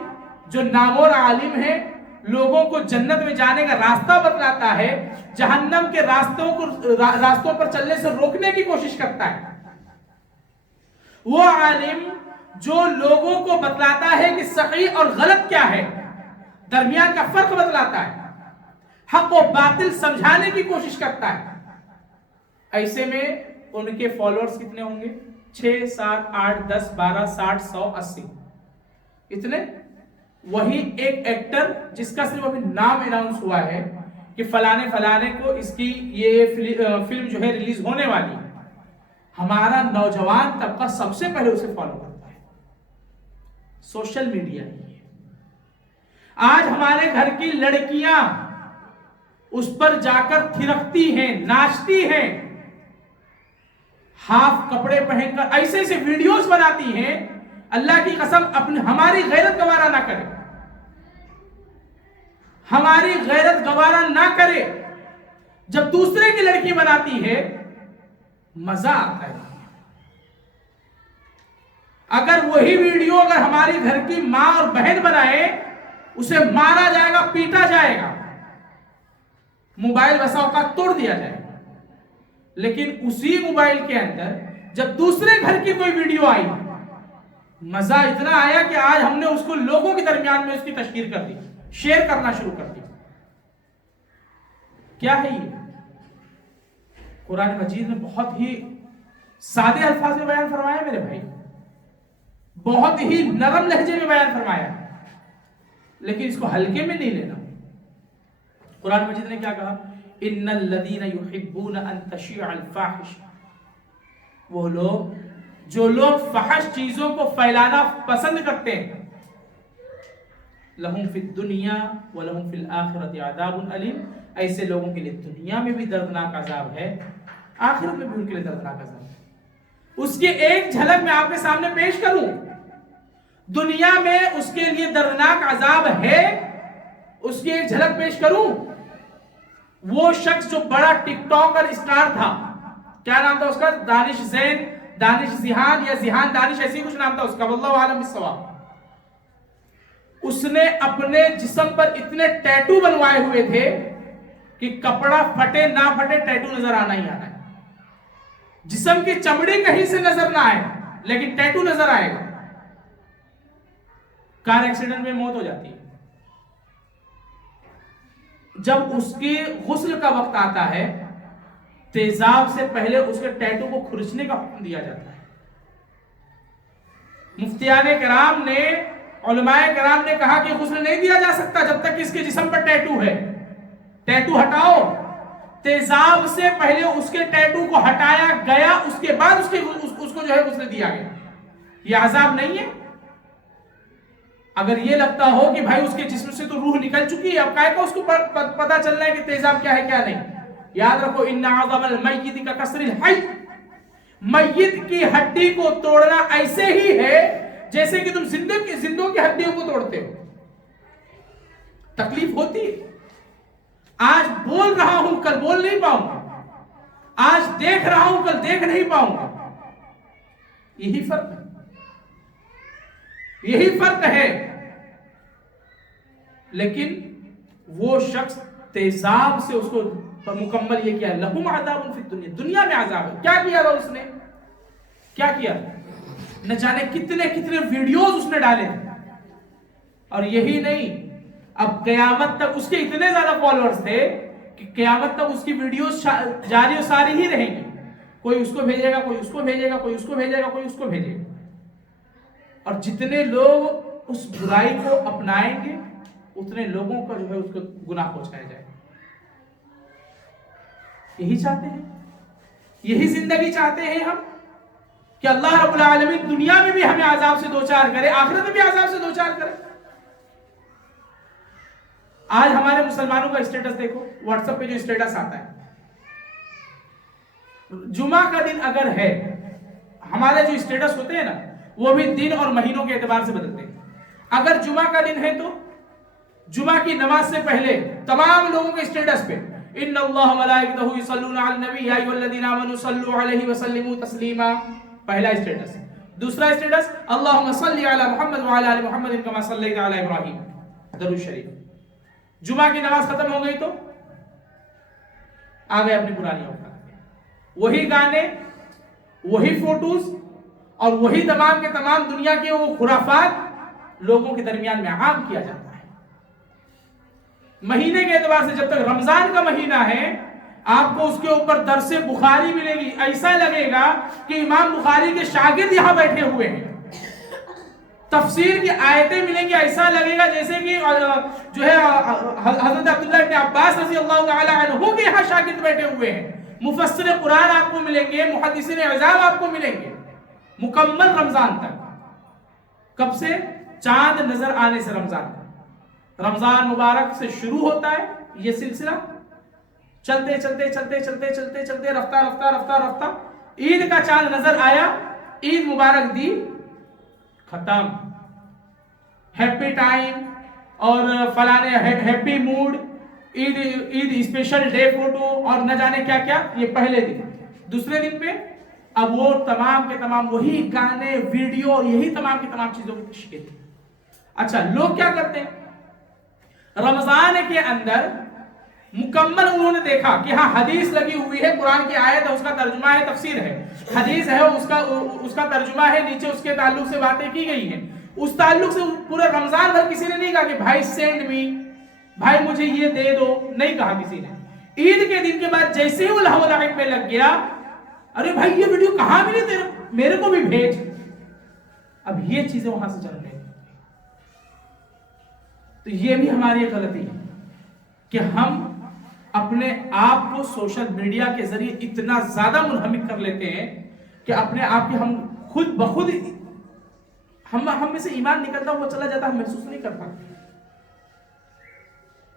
جو نامور عالم ہے, لوگوں کو جنت میں جانے کا راستہ بتلاتا ہے, جہنم کے راستوں پر چلنے سے روکنے کی کوشش کرتا ہے. وہ عالم جو لوگوں کو بتلاتا ہے کہ صحیح اور غلط کیا ہے, درمیان کا فرق بتلاتا ہے, حق و باطل سمجھانے کی کوشش کرتا ہے. ایسے میں ان کے فالوورز کتنے ہوں گے؟ 6, 7, 8, 10, 12, 60, 100, 80 اتنے. وہی ایک ایکٹر جس کا صرف ابھی نام اناؤنس ہوا ہے کہ فلانے فلانے کو اس کی یہ فلم جو ہے ریلیز ہونے والی, ہمارا نوجوان طبقہ سب سے پہلے اسے فالو کرتا ہے. سوشل میڈیا ہی ہے. آج ہمارے گھر کی لڑکیاں اس پر جا کر تھرکتی ہیں, ناچتی ہیں, ہاف کپڑے پہن کر ایسے ایسے ویڈیوز بناتی ہیں, اللہ کی قسم ہماری غیرت گوارا نہ کرے, ہماری غیرت گوارا نہ کرے. جب دوسرے کی لڑکی بناتی ہے مزہ آتا ہے. اگر وہی ویڈیو اگر ہماری گھر کی ماں اور بہن بنائے, اسے مارا جائے گا, پیٹا جائے گا, موبائل بسا اوقات توڑ دیا جائے گا. لیکن اسی موبائل کے اندر جب دوسرے گھر کی کوئی ویڈیو آئی, مزہ اتنا آیا کہ آج ہم نے اس کو لوگوں کے درمیان میں اس کی تشہیر کر دی, شیئر کرنا شروع کر دی. کیا ہے یہ؟ قرآن مجید نے بہت ہی سادے الفاظ میں بیان فرمایا میرے بھائی, بہت ہی نرم لہجے میں بیان فرمایا. لیکن اس کو ہلکے میں نہیں لینا. قرآن مجید نے کیا کہا؟ ان الذین یحبون ان تشیع الفاحش، وہ لوگ جو لوگ فحش چیزوں کو پھیلانا پسند کرتے ہیں، لہم فی الدنیا ولہم فی الآخرۃ عذاب علیم، ایسے لوگوں کے لیے دنیا میں بھی دردناک عذاب ہے، آخرت میں بھی ان کے لیے دردناک عذاب ہے. اس کی ایک جھلک میں آپ کے سامنے پیش کروں. دنیا میں اس کے لیے دردناک عذاب ہے، اس کی ایک جھلک پیش کروں. وہ شخص جو بڑا ٹک ٹاکر اسٹار تھا، کیا نام تھا اس کا؟ دانش زین، دانش ذہان یا ذہان دانش، ایسی کچھ نام تھا اس کا، واللہ عالم بالصواب. اس نے اپنے جسم پر اتنے ٹیٹو بنوائے ہوئے تھے کہ کپڑا پھٹے نہ پھٹے ٹیٹو نظر آنا ہی آنا ہے. جسم کی چمڑی کہیں سے نظر نہ آئے لیکن ٹیٹو نظر آئے گا. کار ایکسیڈنٹ میں موت ہو جاتی ہے. جب اس کی غسل کا وقت آتا ہے، تیزاب سے پہلے اس کے ٹیٹو کو کھرچنے کا حکم دیا جاتا ہے. مفتیان کرام نے، علماء کرام نے کہا کہ غسل نہیں دیا جا سکتا جب تک اس کے جسم پر ٹیٹو ہے. ٹیٹو ہٹاؤ. تیزاب سے پہلے اس کے ٹیٹو کو ہٹایا گیا، اس کے بعد اس کو جو ہے غسل دیا گیا. یہ عذاب نہیں ہے؟ اگر یہ لگتا ہو کہ بھائی اس کے جسم سے تو روح نکل چکی ہے، اب کائے کو اس کو پتا چلنا ہے کہ تیزاب کیا ہے کیا نہیں. یاد رکھو، ان عظم المیت کا کسر الحی، میت کی ہڈی کو توڑنا ایسے ہی ہے جیسے کہ تم زندوں کی ہڈیوں کو توڑتے ہو. تکلیف ہوتی ہے. آج بول رہا ہوں کل بول نہیں پاؤں گا، آج دیکھ رہا ہوں کل دیکھ نہیں پاؤں گا. یہی فرق ہے، یہی فرق ہے. لیکن وہ شخص تیزاب سے اس کو مکمل یہ کیا، لہم عذاب فی الدنیا، دنیا میں عذاب ہے. کیا کیا تھا اس نے؟ کیا کیا؟ نہ جانے کتنے کتنے ویڈیوز اس نے ڈالے. اور یہی نہیں، اب قیامت تک اس کے اتنے زیادہ فالوورز تھے کہ قیامت تک اس کی ویڈیوز جاری و ساری ہی رہیں گی. کوئی اس کو بھیجے گا، کوئی اس کو بھیجے گا، کوئی اس کو بھیجے گا، کوئی اس کو بھیجے گا. اور جتنے لوگ اس برائی کو اپنائیں گے اتنے لوگوں کا جو ہے اس کو گناہ پہنچایا جائے گا. یہی چاہتے ہیں، یہی زندگی چاہتے ہیں ہم کہ اللہ رب العالمین دنیا میں بھی ہمیں عذاب سے دوچار کرے، آخرت میں بھی عذاب سے دوچار کرے. آج ہمارے مسلمانوں کا اسٹیٹس دیکھو، واٹس ایپ پہ جو اسٹیٹس آتا ہے، جمعہ کا دن اگر ہے، ہمارے جو اسٹیٹس ہوتے ہیں نا وہ بھی دن اور مہینوں کے اعتبار سے بدلتے ہیں. اگر جمعہ کا دن ہے تو جمعہ کی نماز سے پہلے تمام لوگوں کے اسٹیٹس پہ ان اللہ ملائکتہ یصلون علی النبی یا ایھا الذین آمنوا صلوا علیہ وسلموا تسلیما، پہلا اسٹیٹس. دوسرا اسٹیٹس اللہم صلی علی محمد وعلی آل محمد کما صلیت علی ابراہیم، درود شریف. جمعہ کی نماز ختم ہو گئی تو آ گئے اپنی پرانی اوقات، وہی گانے، وہی فوٹوز اور وہی تمام کے تمام دنیا کے وہ خرافات لوگوں کے درمیان میں عام کیا جاتا ہے. مہینے کے اعتبار سے جب تک رمضان کا مہینہ ہے آپ کو اس کے اوپر درس بخاری ملے گی، ایسا لگے گا کہ امام بخاری کے شاگرد یہاں بیٹھے ہوئے ہیں. تفسیر کی آیتیں ملیں گی، ایسا لگے گا جیسے کہ جو ہے حضرت عبداللہ ابن عباس رضی اللہ تعالی عنہ کے یہاں شاگرد بیٹھے ہوئے ہیں. مفسر قرآن آپ کو ملیں گے، محدثین عظام آپ کو ملیں گے مکمل رمضان تک. کب سے؟ چاند نظر آنے سے رمضان تک. رمضان مبارک سے شروع ہوتا ہے یہ سلسلہ، چلتے چلتے چلتے چلتے چلتے چلتے رفتہ رفتہ رفتہ رفتہ عید کا چاند نظر آیا، عید مبارک دی، ختم. ہیپی ٹائم اور فلانے ہیپی موڈ، عید اسپیشل ڈے فوٹو اور نہ جانے کیا کیا. یہ پہلے دن. دوسرے دن پہ اب وہ تمام کے تمام وہی گانے، ویڈیو اور یہی تمام کی تمام چیزوں کی تشکیل. اچھا لوگ کیا کرتے ہیں؟ رمضان کے اندر مکمل انہوں نے دیکھا کہ ہاں حدیث لگی ہوئی ہے، قرآن کی آیت ہے، اس کا ترجمہ ہے، تفسیر ہے، حدیث ہے، اس کا ترجمہ ہے، نیچے اس کے تعلق سے باتیں کی گئی ہیں. اس تعلق سے پورے رمضان بھر کسی نے نہیں کہا کہ بھائی سینڈ می، بھائی مجھے یہ دے دو، نہیں کہا کسی نے. عید کے دن کے بعد جیسے ہی وہ لہو لعب میں لگ گیا، ارے بھائی یہ ویڈیو کہاں ملی تیرے، میرے کو بھی بھیج. اب یہ چیزیں وہاں سے چل رہی. تو یہ بھی ہماری غلطی ہے کہ ہم اپنے آپ کو سوشل میڈیا کے ذریعے اتنا زیادہ منہمک کر لیتے ہیں کہ اپنے آپ کے ہم خود بخود ہم میں سے ایمان نکلتا ہوا چلا جاتا، ہم محسوس نہیں کر پاتے۔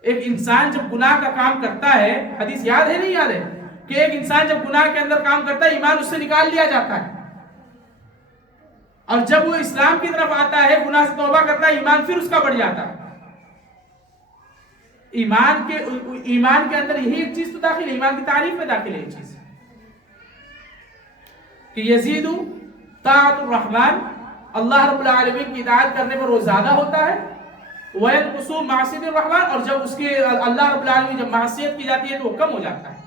ایک انسان جب گناہ کا کام کرتا ہے، حدیث یاد ہے نہیں یاد ہے کہ ایک انسان جب گناہ کے اندر کام کرتا ہے ایمان اس سے نکال لیا جاتا ہے، اور جب وہ اسلام کی طرف آتا ہے، گناہ سے توبہ کرتا ہے، ایمان پھر اس کا بڑھ جاتا ہے۔ ایمان کے اندر یہی ایک چیز تو داخل ہے، ایمان کی تعریف میں داخل ہے یہ چیز کہ یزید طاعت الرحمن، اللہ رب العالمین کی اطاعت کرنے پر وہ زیادہ ہوتا ہے، وَيَنْقُصُ مَعْصِيَةِ الرحمن، اور جب اس کے اللہ رب العالمین جب معصیت کی جاتی ہے تو وہ کم ہو جاتا ہے۔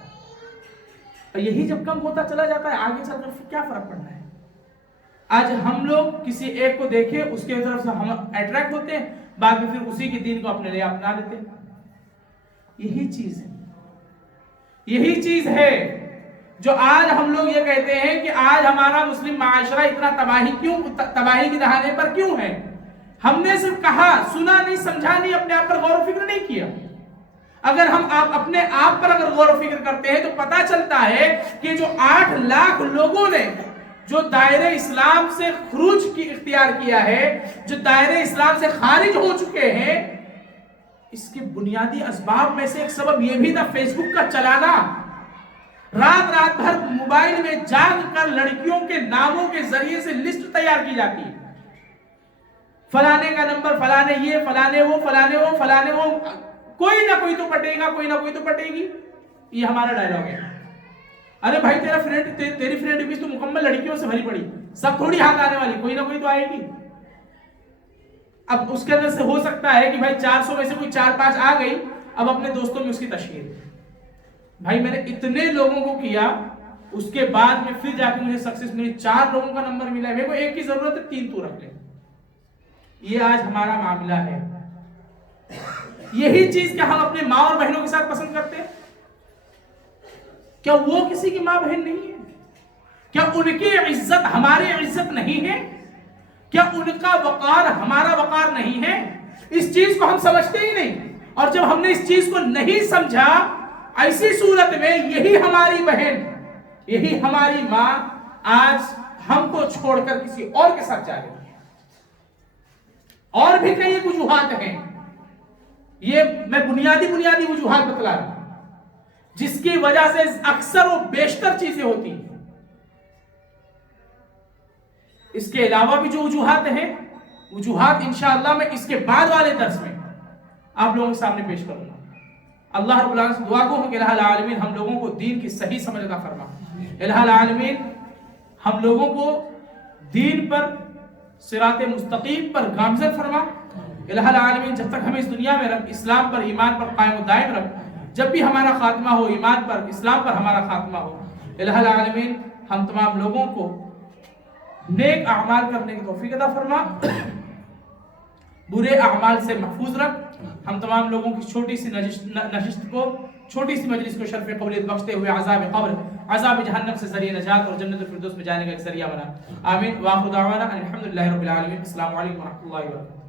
اور یہی جب کم ہوتا چلا جاتا ہے، آگے چل کر کیا فرق پڑنا ہے؟ آج ہم لوگ کسی ایک کو دیکھیں، اس کے طرف سے ہم اٹریکٹ ہوتے ہیں، بعد میں پھر اسی کے دین کو اپنے لیے اپنا لیتے ہیں۔ یہی چیز ہے جو آج ہم لوگ یہ کہتے ہیں کہ آج ہمارا مسلم معاشرہ اتنا تباہی کی دہانے پر کیوں ہے؟ ہم نے صرف کہا، سنا نہیں، سمجھا نہیں، اپنے آپ پر غور و فکر نہیں کیا۔ اگر ہم اپنے آپ پر اگر غور و فکر کرتے ہیں تو پتا چلتا ہے کہ جو 8 لاکھ لوگوں نے جو دائرہ اسلام سے خروج کی اختیار کیا ہے، جو دائرہ اسلام سے خارج ہو چکے ہیں، اس کے بنیادی اسباب میں سے ایک سبب یہ بھی تھا فیس بک کا چلانا۔ رات بھر موبائل میں جاگ کر لڑکیوں کے ناموں کے ذریعے سے لسٹ تیار کی جاتی ہے، فلانے کا نمبر، فلانے یہ، فلانے وہ، کوئی نہ کوئی تو پٹے گا، کوئی نہ کوئی تو پٹے گی۔ یہ ہمارا ڈائلاگ ہے۔ ارے بھائی تیری فرینڈ بھی تو مکمل لڑکیوں سے بھری پڑی، سب تھوڑی ہاتھ آنے والی، کوئی نہ کوئی تو آئے گی۔ اب اس کے اندر سے ہو سکتا ہے کہ بھائی 400 میں سے کوئی 4-5 آ گئی، اب اپنے دوستوں میں اس کی تشہیر۔ بھائی میں نے اتنے لوگوں کو کیا، اس کے بعد میں پھر جا کے مجھے سکسیس ملی، 4 لوگوں کا نمبر ملا ہے، میرے کو ایک کی ضرورت ہے، 3 تو رکھ لے۔ یہ آج ہمارا معاملہ ہے۔ یہی چیز کیا ہم اپنے ماں اور بہنوں کے ساتھ پسند کرتے ہیں؟ کیا وہ کسی کی ماں بہن نہیں ہے؟ کیا ان کی عزت ہماری عزت نہیں ہے؟ کیا ان کا وقار ہمارا وقار نہیں ہے؟ اس چیز کو ہم سمجھتے ہی نہیں، اور جب ہم نے اس چیز کو نہیں سمجھا، ایسی صورت میں یہی ہماری بہن، یہی ہماری ماں آج ہم کو چھوڑ کر کسی اور کے ساتھ جا رہی ہے۔ اور بھی کئی وجوہات ہیں، یہ میں بنیادی وجوہات بتلا رہا ہوں جس کی وجہ سے اکثر و بیشتر چیزیں ہوتی ہیں۔ اس کے علاوہ بھی جو وجوہات ہیں، وجوہات انشاءاللہ میں اس کے بعد والے درس میں آپ لوگوں کے سامنے پیش کروں گا۔ اللہ رب العالمین سے دعا کو کہ الہ العالمین ہم لوگوں کو دین کی صحیح سمجھ عطا فرما۔ الہ العالمین ہم لوگوں کو دین پر، صراط مستقیم پر گامزن فرما۔ الہ العالمین جب تک ہمیں اس دنیا میں رکھ، اسلام پر، ایمان پر قائم و دائم رکھ، جب بھی ہمارا خاتمہ ہو، ایمان پر، اسلام پر ہمارا خاتمہ ہو۔ الہ العالمین ہم تمام لوگوں کو نیک اعمال کرنے کی توفیق عطا فرما، برے اعمال سے محفوظ رکھ۔ ہم تمام لوگوں کی چھوٹی سی نشست کو، چھوٹی سی مجلس کو شرف قبولیت بخشتے ہوئے عذاب قبر، عذاب جہنم سے ذریعہ نجات اور جنت الفردوس میں جانے کا ایک ذریعہ بنا۔ آمین۔ وآخر دعوانا الحمدللہ رب العالمین۔ السلام علیکم ورحمۃ اللہ وبرکاتہ۔